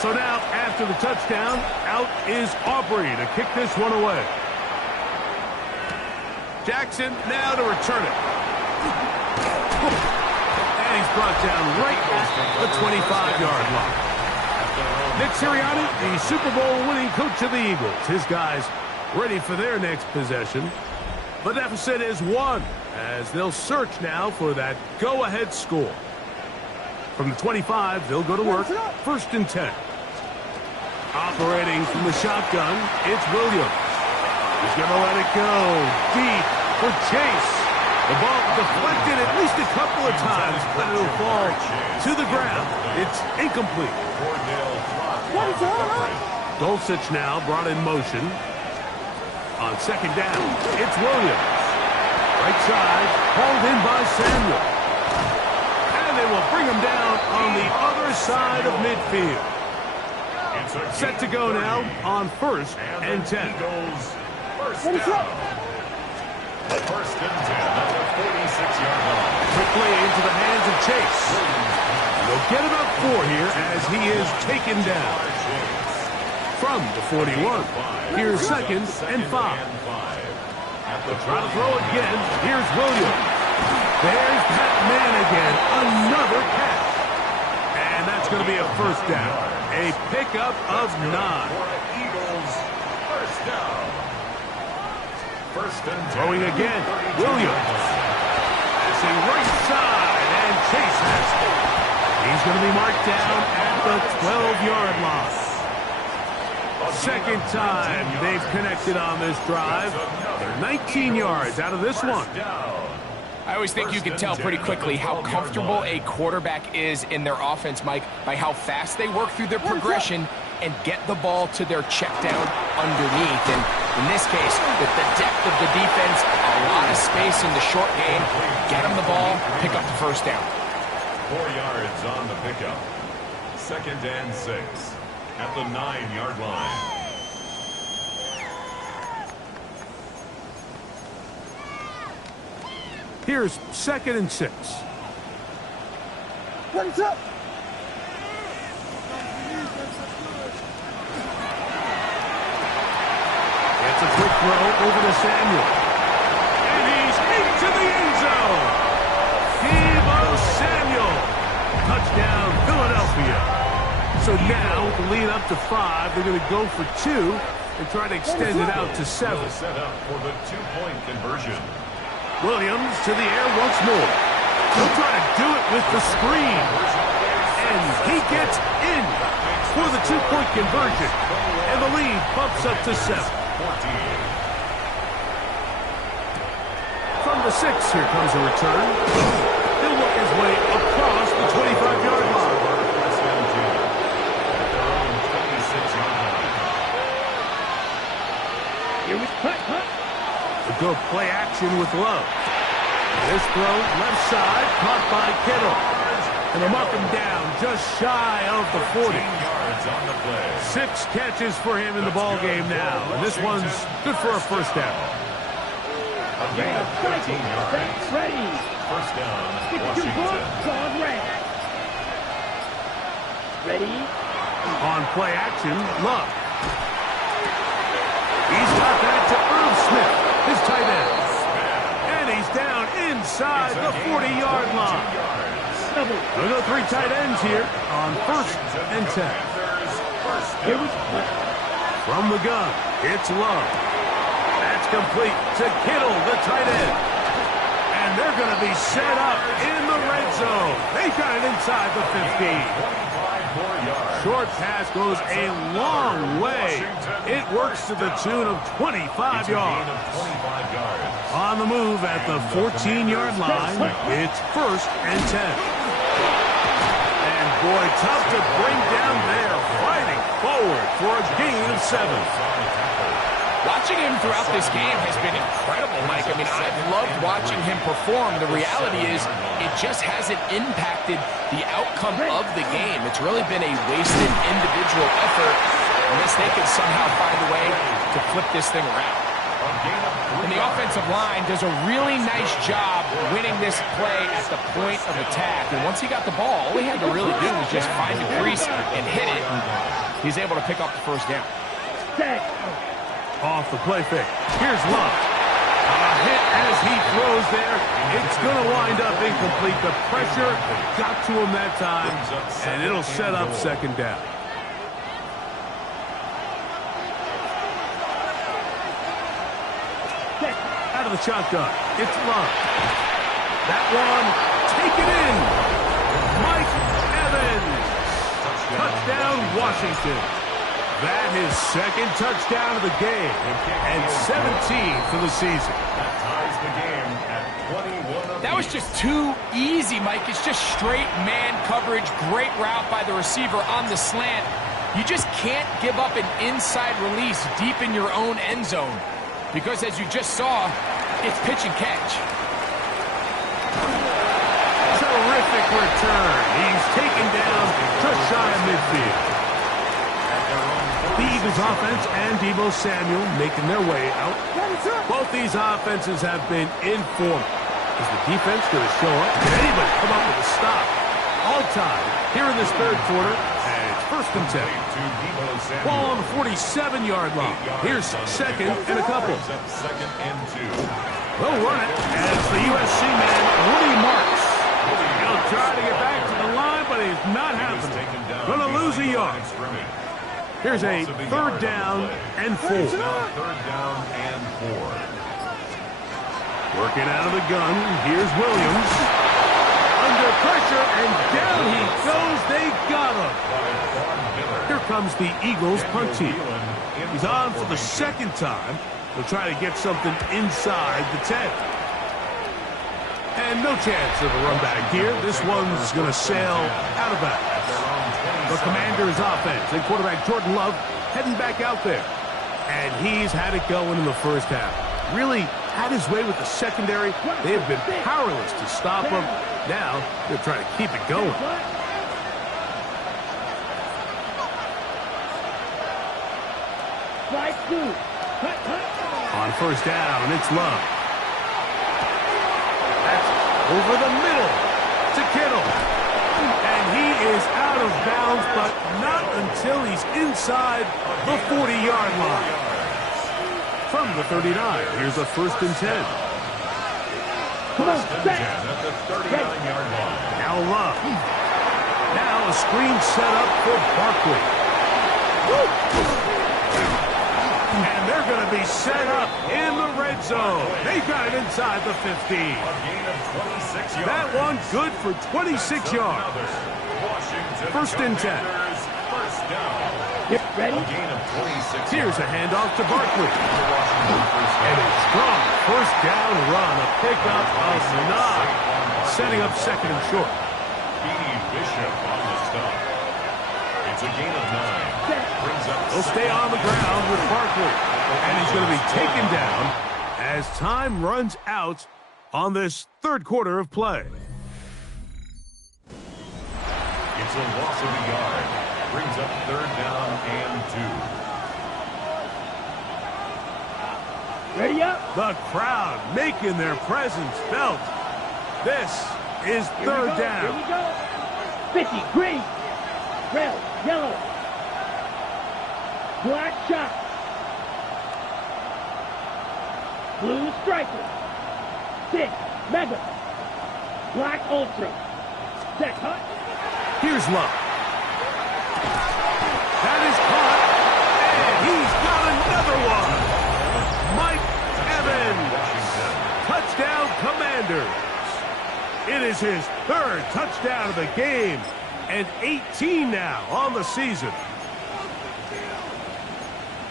So now, after the touchdown, out is Aubrey to kick this one away. Jackson now to return it. And he's brought down right at the 25-yard line. Nick Sirianni, the Super Bowl winning coach of the Eagles. His guys ready for their next possession. The deficit is 1 as they'll search now for that go-ahead score. From the 25, they'll go to work. 1st and 10. Operating from the shotgun, it's Williams. He's going to let it go deep for Chase. The ball deflected at least a couple of times, but it'll fall to the ground. It's incomplete. Dulcich now brought in motion. On 2nd down, it's Williams. Right side, hauled in by Samuel. And they will bring him down on the other side of midfield. Set to go now on 1st and 10. First and 10 at the 46-yard line. Quickly into the hands of Chase. They'll get about 4 here as he is taken down. From the 41, here's 2nd and 5. They'll try to throw again. Here's Williams. There's Pat Man again. Another catch. And that's going to be a 1st down. A pickup of 9. Eagles first down. 1st and 10. Throwing again. Williams. Passing right side. And Chase has it. He's going to be marked down at the 12-yard line. 2nd time they've connected on this drive. They're 19 yards out of this one. I always think you can tell pretty quickly how comfortable a quarterback is in their offense, Mike, by how fast they work through their progression and get the ball to their check down underneath. And in this case, with the depth of the defense, a lot of space in the short game, get them the ball, pick up the 1st down. 4 yards on the pickup. 2nd and 6 at the 9-yard line. Here's 2nd and 6. What's up? It's a quick throw over to Samuel. And he's into the end zone. Deebo Samuel. Touchdown, Philadelphia. So now, with the lead up to 5, they're going to go for 2 and try to extend it out to 7. Set up for the 2-point conversion. Williams to the air once more. He'll try to do it with the screen. And he gets in for the 2-point conversion. And the lead bumps up to 7. From the 6, here comes a return. He'll work his way across the 25-yard line. Here we cut. A good play action with Love. This throw left side, caught by Kittle. And they'll mark him down just shy of the 40. 6 catches for him in the ball game now. And this one's good for a first down. Gain of 13 yards. Ready. First down, 52 Washington. foot, gone red. Ready. On play action, Love. He's got that to Irv Smith, his tight end. And he's down inside the 40-yard line. We'll go 3 tight ends here on 1st and 10. Here we go. From the gun, it's Love. That's complete to Kittle, the tight end. And they're going to be set up in the red zone. They got it inside the 15. Short pass goes a long way. It works to the tune of 25 yards. On the move at the 14-yard line, it's 1st and 10. And boy, tough to bring down there, fighting forward for a gain of 7. Watching him throughout this game has been incredible, Mike. I mean, I've loved watching him perform. The reality is it just hasn't impacted the outcome of the game. It's really been a wasted individual effort unless they can somehow find a way to flip this thing around. And the offensive line does a really nice job winning this play at the point of attack. And once he got the ball, all he had to really do was just find a crease and hit it. And he's able to pick up the first down. Off the play fake. Here's Love. A hit as he throws there. It's going to wind up incomplete. The pressure got to him that time, and it'll set up 2nd down. Out of the shotgun, it's Love. That one, take it in. Mike Evans. Touchdown, Washington. That is 2nd touchdown of the game, and 17 for the season. That ties the game at 21 apiece. That was just too easy, Mike. It's just straight man coverage. Great route by the receiver on the slant. You just can't give up an inside release deep in your own end zone because, as you just saw, it's pitch and catch. Terrific return. He's taken down just shy of midfield. The Eagles offense and Deebo Samuel making their way out. Both these offenses have been in form. Is the defense going to show up? Can anybody come up with a stop? All time here in this 3rd quarter, and it's 1st and 10. Ball on the 47-yard line. Here's 2nd and a couple. They'll run it as the USC man, Woody Marks. He'll try to get back to the line, but it's not happening. Going to lose a yard. Here's a 3rd down and 4. 3rd down and 4. Working out of the gun, here's Williams. Under pressure, and down he goes. They got him. Here comes the Eagles punt team. He's on for the 2nd time. They'll try to get something inside the 10. And no chance of a run back here. This one's going to sail out of bounds. The Commanders offense and quarterback Jordan Love heading back out there. And he's had it going in the first half. Really had his way with the secondary. They have been powerless to stop him. Now they're trying to keep it going. On 1st down, it's Love. That's over the middle to Kittle. And he is out of bounds, but not until he's inside the 40-yard line. From the 39, here's a 1st and 10. Come on, at the 39-yard line. Now Love. Now a screen set up for Barkley. be set up in the red zone. They got it inside the 15. A gain of 26 yards. That one good for 26 yards. Washington First and 10. Commanders, first down. Get ready. A gain of 26 Here's a yards. handoff to Barkley. Washington first And down. a strong first down run. A pickup of 9. Setting up second and short. Beanie Bishop on the stop. It's a gain of 9. Brings up He'll stay on the ground with Barkley. And he's going to be taken down as time runs out on this third quarter of play. It's a loss of a yard. Brings up third down and 2. Ready up. The crowd making their presence felt. This is third Here down. we go. 50, green, red, yellow, black shot, blue striker, 6, mega, black ultra, set hut. Here's Love. That is caught. And he's got another one. Mike Evans. Touchdown Commanders. It is his third touchdown of the game. And 18 now on the season.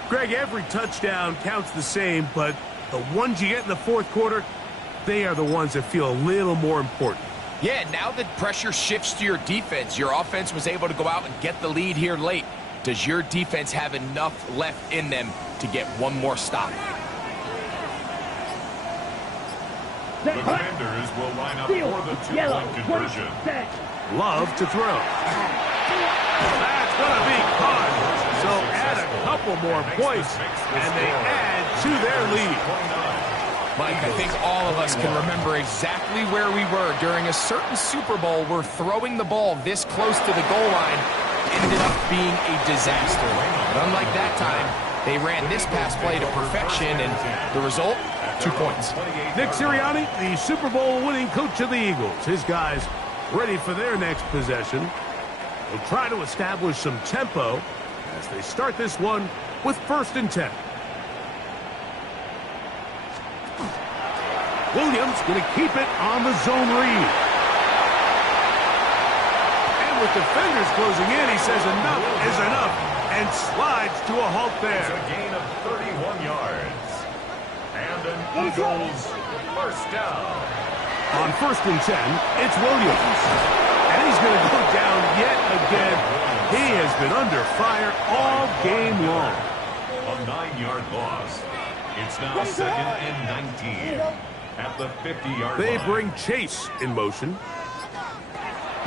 Greg, every touchdown counts the same, but the ones you get in the fourth quarter, they are the ones that feel a little more important. Yeah, now that pressure shifts to your defense, your offense was able to go out and get the lead here late. Does your defense have enough left in them to get one more stop? The Commanders will line up Field, for the yellow, two-point 20, conversion. set. Love to throw. That's going to be caught. So add a couple more points, and they add to their lead. Mike, I think all of us can remember exactly where we were during a certain Super Bowl where throwing the ball this close to the goal line ended up being a disaster. But unlike that time, they ran this pass play to perfection, and the result, 2 points. Nick Sirianni, the Super Bowl winning coach of the Eagles. His guys ready for their next possession. They'll try to establish some tempo as they start this one with first and 10. Williams going to keep it on the zone read. And with defenders closing in, he says enough is enough and slides to a halt It's there. a gain of 31 yards. And an Eagles first down. On first and 10, it's Williams. And he's going to go down yet again. He has been under fire all game long. A 9-yard loss. It's now second and 19 at the 50-yard line. They bring Chase in motion.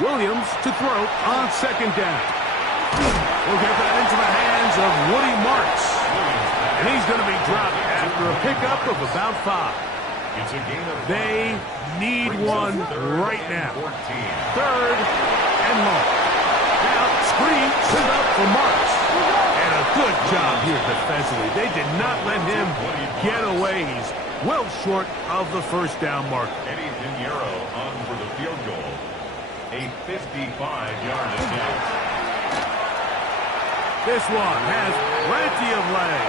Williams to throw on second down. We'll get that into the hands of Woody Marks. And he's going to be dropped after a pickup of about 5. It's a gain of 5. They need one right now. 14. Third and long. Now, screen set up for Marks. And a good job here defensively. They did not let him get away. He's well short of the first down mark. Eddie Pinheiro on for the field goal. A 55-yard attempt. This one has plenty of leg.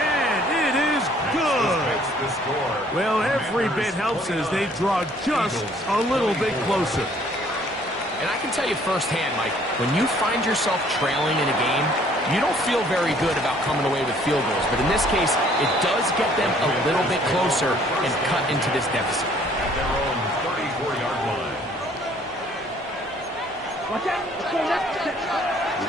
And it is good. Makes the score. Well, every bit helps as they draw just a little bit closer. And I can tell you firsthand, Mike, when you find yourself trailing in a game, you don't feel very good about coming away with field goals. But in this case, it does get them a little bit closer and cut into this deficit. At their own 34-yard line. Watch out. Let's go left.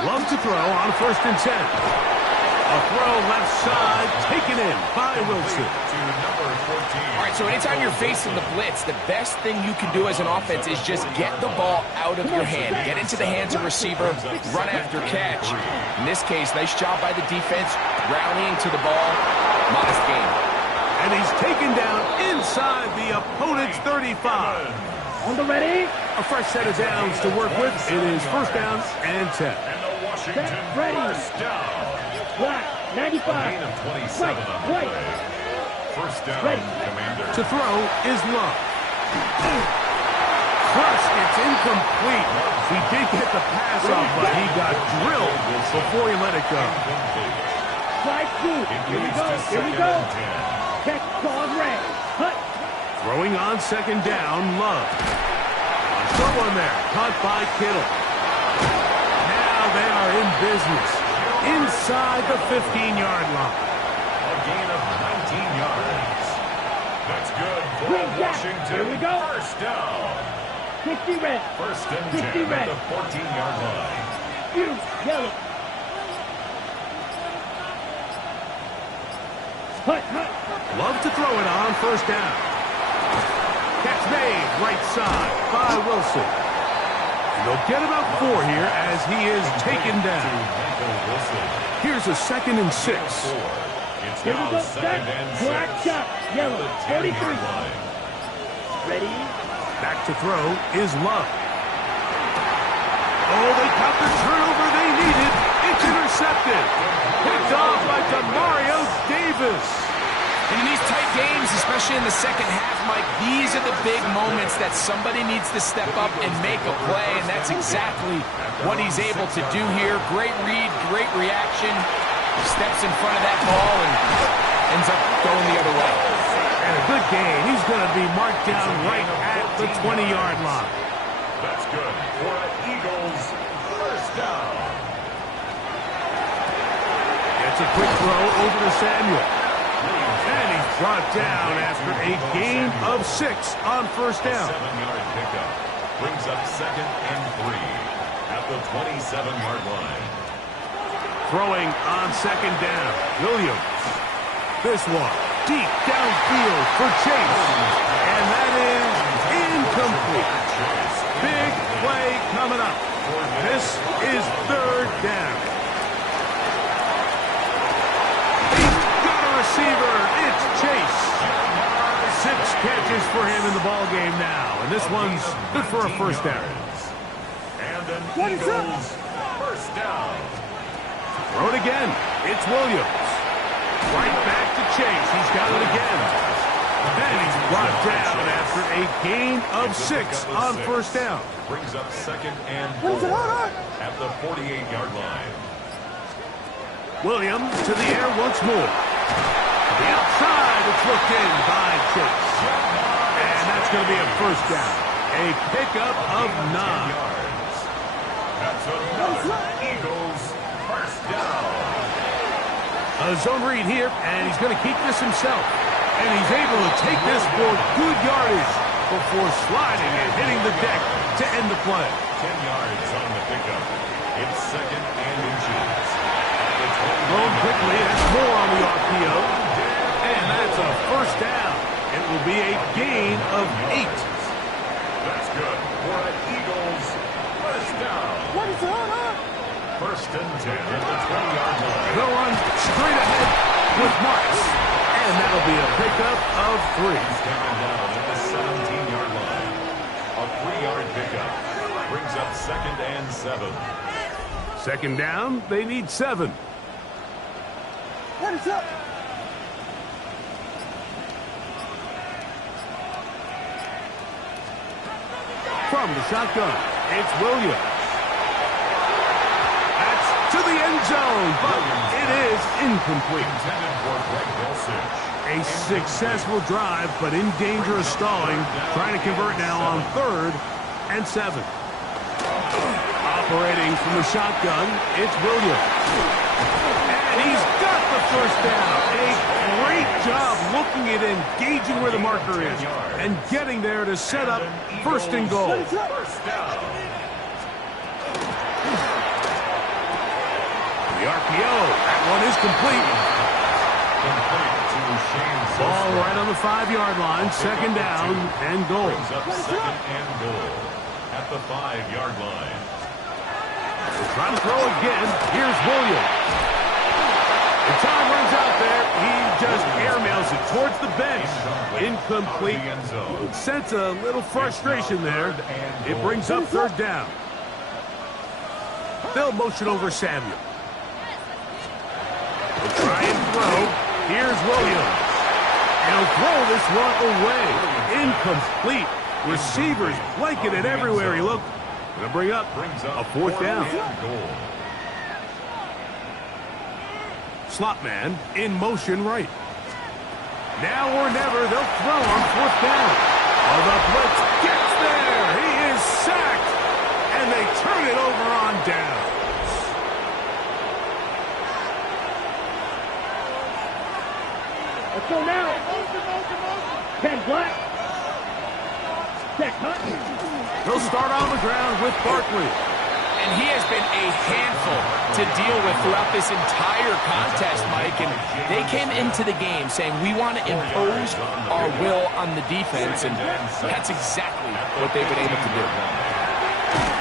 Love to throw on first and 10. A throw left side taken in by Wilson. To number 14. All right, so anytime you're facing the blitz, the best thing you can do as an offense is just get the ball out of your hand. Get into the hands of receiver, run after catch. In this case, nice job by the defense, rallying to the ball. Modest gain. And he's taken down inside the opponent's 35. On the ready. A fresh set of downs to work with. It is first down and 10. And the Washington Set, ready. first down. Black. 95. Gain of 27 on the White. play. First down, Ready. Commander. To throw is Love. Crush, it's incomplete. He did get the pass off, but he got drilled before he let it go. Incomplete. Slide Right foot. Here we go. Here we go. Check, dog, red. Hut. Throwing on second down, Love. A short one there, caught by Kittle. Now they are in business inside the 15-yard line. A gain of 19 yards. That's good for Washington. Here we go. First down. 60 red. First and 60 10 red. at the 14-yard line. You, yellow. Hut, hut. Love to throw it on first down. Catch made, right side by Wilson. And they'll get about 4 here as he is taken down. Here's a 2nd and 6. It's Here we now go. 2nd and 6. Black shot. Yellow. 43. Ready? Back to throw is Love. Oh, they got the turnover they needed. It's intercepted. Picked off by Demario Davis. And in these tight games, especially in the second half, Mike, these are the big moments that somebody needs to step up and make a play, and that's exactly what he's able to do here. Great read, great reaction. Steps in front of that ball and ends up going the other way. And a good game. He's going to be marked down right at the 20-yard line. That's good for Eagles. First down. Gets a quick throw over to Samuel. And he's brought down after a gain of 6 on first down. 7-yard pickup. Brings up 2nd and 3 at the 27-yard line. Throwing on second down. Williams. This one deep downfield for Chase. And that is incomplete. Big play coming up. This is 3rd down. He's got a receiver. It's Chase. 6 catches for him in the ball game now. And this one's good for a first down. And an Eagles first down. Throw it again. It's Williams. Right back to Chase. He's got it again. And he's brought down after a gain of 6 on first down. Brings up 2nd and 4 at the 48-yard line. Williams to the air once more. To the outside, it's looked in by Chase. And that's going to be a first down. A pickup of 9. That's another Eagles first down. A zone read here, and he's going to keep this himself. And he's able to take this for good yardage before sliding and hitting the deck to end the play. 10 yards on the pickup. It's 2nd and inches. Thrown quickly, that's more on the RPO. And that's a first down. It will be a gain of 8. That's good for an Eagles first down. What is going on? First and 10 at the 20-yard line. They'll run straight ahead with Marks. And that'll be a pickup of 3. He's taken down at the 17-yard line. A 3-yard pickup. Brings up 2nd and 7. Second down, they need 7. What is up? From the shotgun, it's Williams. That's to the end zone, but it is incomplete. Intended for Greg Dulcich. A successful drive, but in danger of stalling. Trying to convert now on 3rd and 7. Operating from the shotgun, it's Williams. And he's got the first down. A great job looking at engaging where the marker is and getting there to set up 1st and goal. First down. The RPO, that one is complete. Complete to Shane Ball right on the 5-yard line, 2nd down and goal. Brings up 2nd and goal at the 5-yard line. Trying to throw again. Here's Williams. The time runs out there. He just airmails it towards the bench. Incomplete. Sense a little frustration there. It brings up 3rd down. They'll motion over Samuel. They'll try and throw. Here's Williams. And he'll throw this one away. Incomplete. Receivers blanketed everywhere he looked. Going to bring up a 4th down. Slot man in motion right. Now or never, they'll throw on 4th down. Oh, the blitz gets there. He is sacked. And they turn it over on down. Let's go now. Ken Black. Check Hunt. They'll start on the ground with Barkley. And he has been a handful to deal with throughout this entire contest, Mike. And they came into the game saying, we want to impose our will on the defense. And that's exactly what they've been able to do.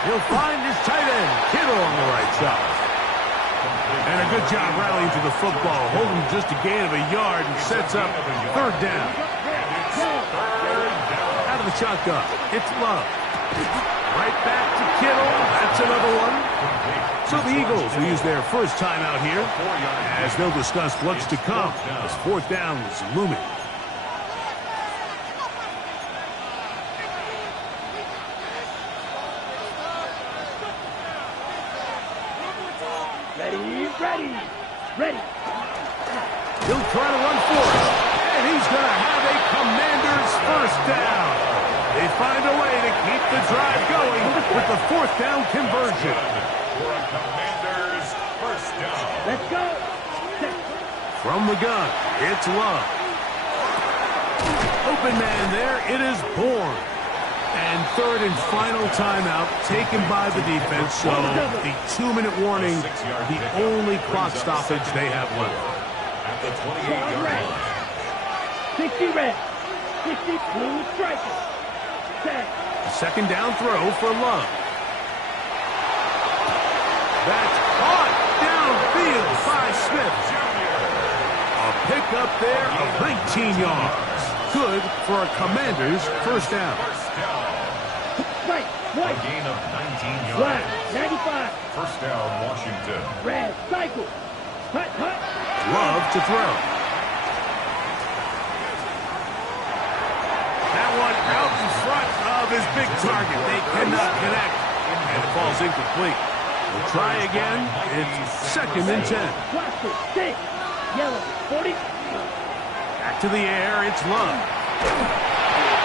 He'll find his tight end, Kittle, on the right side. And a good job rallying to the football, holding just a gain of a yard and sets up 3rd down. Out of the shotgun, it's Love. Right back to Kittle. That's another one. So the Eagles will use their first time out here as they'll discuss what's to come as 4th down is looming. Ready. He'll try to run for it. And he's going to have a Commanders first down. They find a way to keep the drive going with the 4th down conversion. For a Commanders first down. Let's go. From the gun, it's Love. Open man there, it is Bourne. And 3rd and final timeout taken by the defense. So the 2-minute warning, the only clock stoppage they have left. At the 28-yard line. 60 red. 60 blue striker. A 2nd down throw for Love. That's caught downfield by Smith. A pickup there of 19 yards. Good for a Commanders first down. Right. A gain of 19 yards. Black. 95. First down, Washington. Red. Cycle. Hut. Love to throw. That one out in front of his big target. They cannot connect. And it falls incomplete. We'll try again. It's 2nd and 10. Blaster. 6. Yellow. 40. Back to the air. It's Love.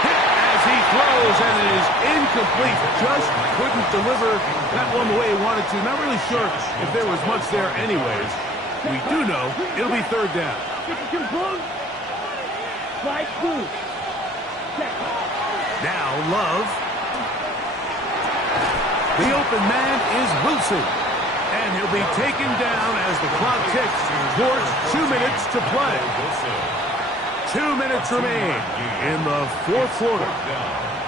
Hit as he throws, and it is incomplete. Just couldn't deliver that one the way he wanted to. Not really sure if there was much there anyways. We do know it'll be 3rd down. 52 blue. Slide blue. Now Love. The open man is Wilson. And he'll be taken down as the clock ticks towards 2 minutes to play. 2 minutes remain in the 4th quarter.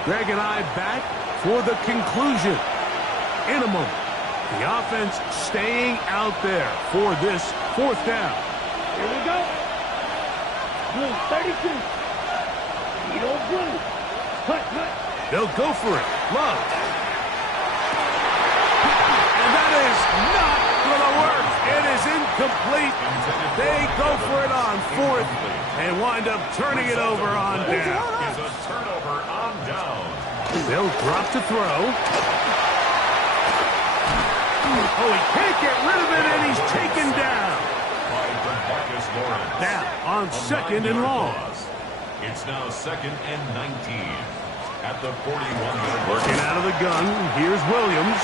Greg and I back for the conclusion in a moment. The offense staying out there for this 4th down. Here we go. Blue 32. Needle blue. Hut. They'll go for it. Love. And that is not going to work. It is incomplete. They go for it on 4th and wind up turning it over on down. Is a turnover on down. They'll drop to throw. Oh, he can't get rid of it, and he's taken down. Now, on 2nd and long. It's now 2nd and 19. At the 41-yard line. Working out of the gun, here's Williams.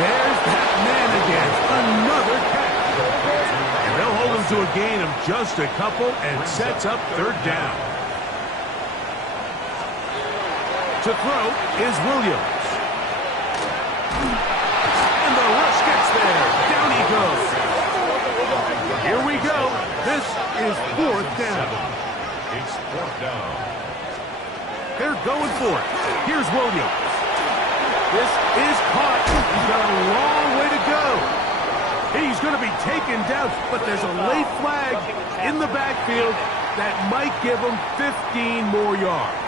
There's that man again. Another catch. And they'll hold him to a gain of just a couple and sets up 3rd down. To throw is Williams. And the rush gets there. Down he goes. Here we go. This is 4th down. It's 4th down. They're going for it. Here's Williams. This is caught. He's got a long way to go. He's going to be taken down, but there's a late flag in the backfield that might give him 15 more yards.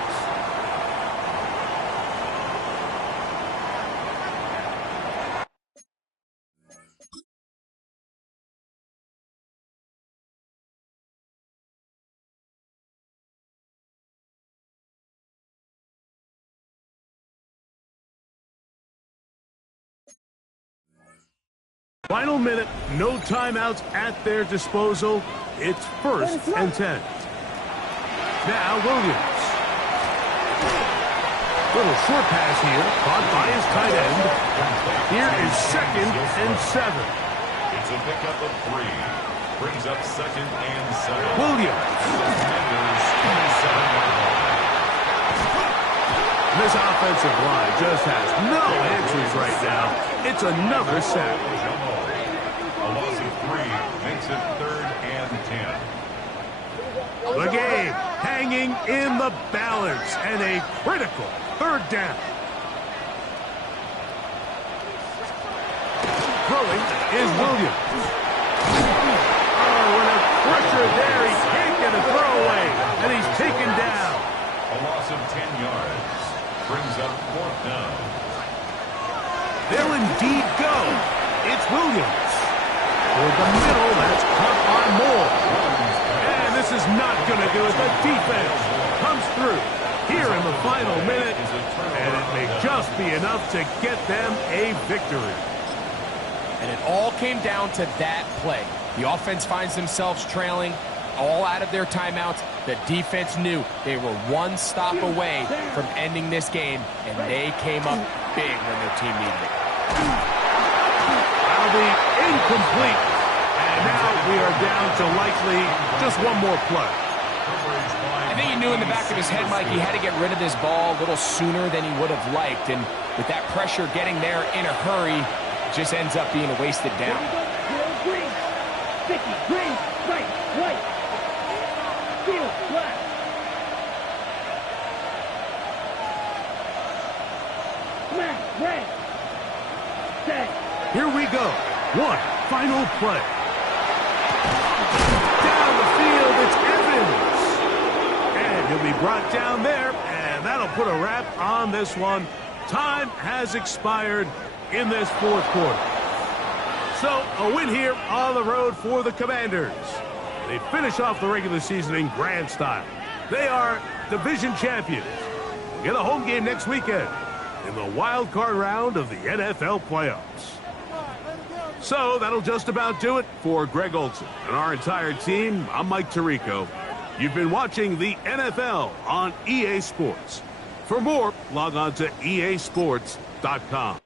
Final minute, no timeouts at their disposal. It's 1st and 10. Now Williams. Little short pass here, caught by his tight end. Here is 2nd and 7. It's a pickup of 3. Brings up 2nd and 7. Williams. This offensive line just has no answers right now. It's another sack. A loss of 3 makes it 3rd and 10. The game hanging in the balance and a critical 3rd down. Throwing is Williams. Oh, and a pressure there. He can't get a throwaway, and he's taken down. A loss of 10 yards. Brings up 4th down. They'll indeed go. It's Williams. For the middle, that's caught on Moore. And this is not going to do it. The defense comes through here in the final minute, and it may just be enough to get them a victory. And it all came down to that play. The offense finds themselves trailing, all out of their timeouts. The defense knew they were one stop away from ending this game, and they came up big when their team needed it. That'll be incomplete. And now we are down to likely just one more play. I think he knew in the back of his head, Mike, he had to get rid of this ball a little sooner than he would have liked. And with that pressure getting there in a hurry, it just ends up being a wasted down. Green, sticky, green, right, white. Field, black. Smash, red. Set. Here we go. One final play. Down the field, it's Evans. And he'll be brought down there, and that'll put a wrap on this one. Time has expired in this 4th quarter. So, a win here on the road for the Commanders. They finish off the regular season in grand style. They are division champions. Get a home game next weekend in the wild card round of the NFL playoffs. So that'll just about do it for Greg Olsen and our entire team. I'm Mike Tirico. You've been watching the NFL on EA Sports. For more, log on to easports.com.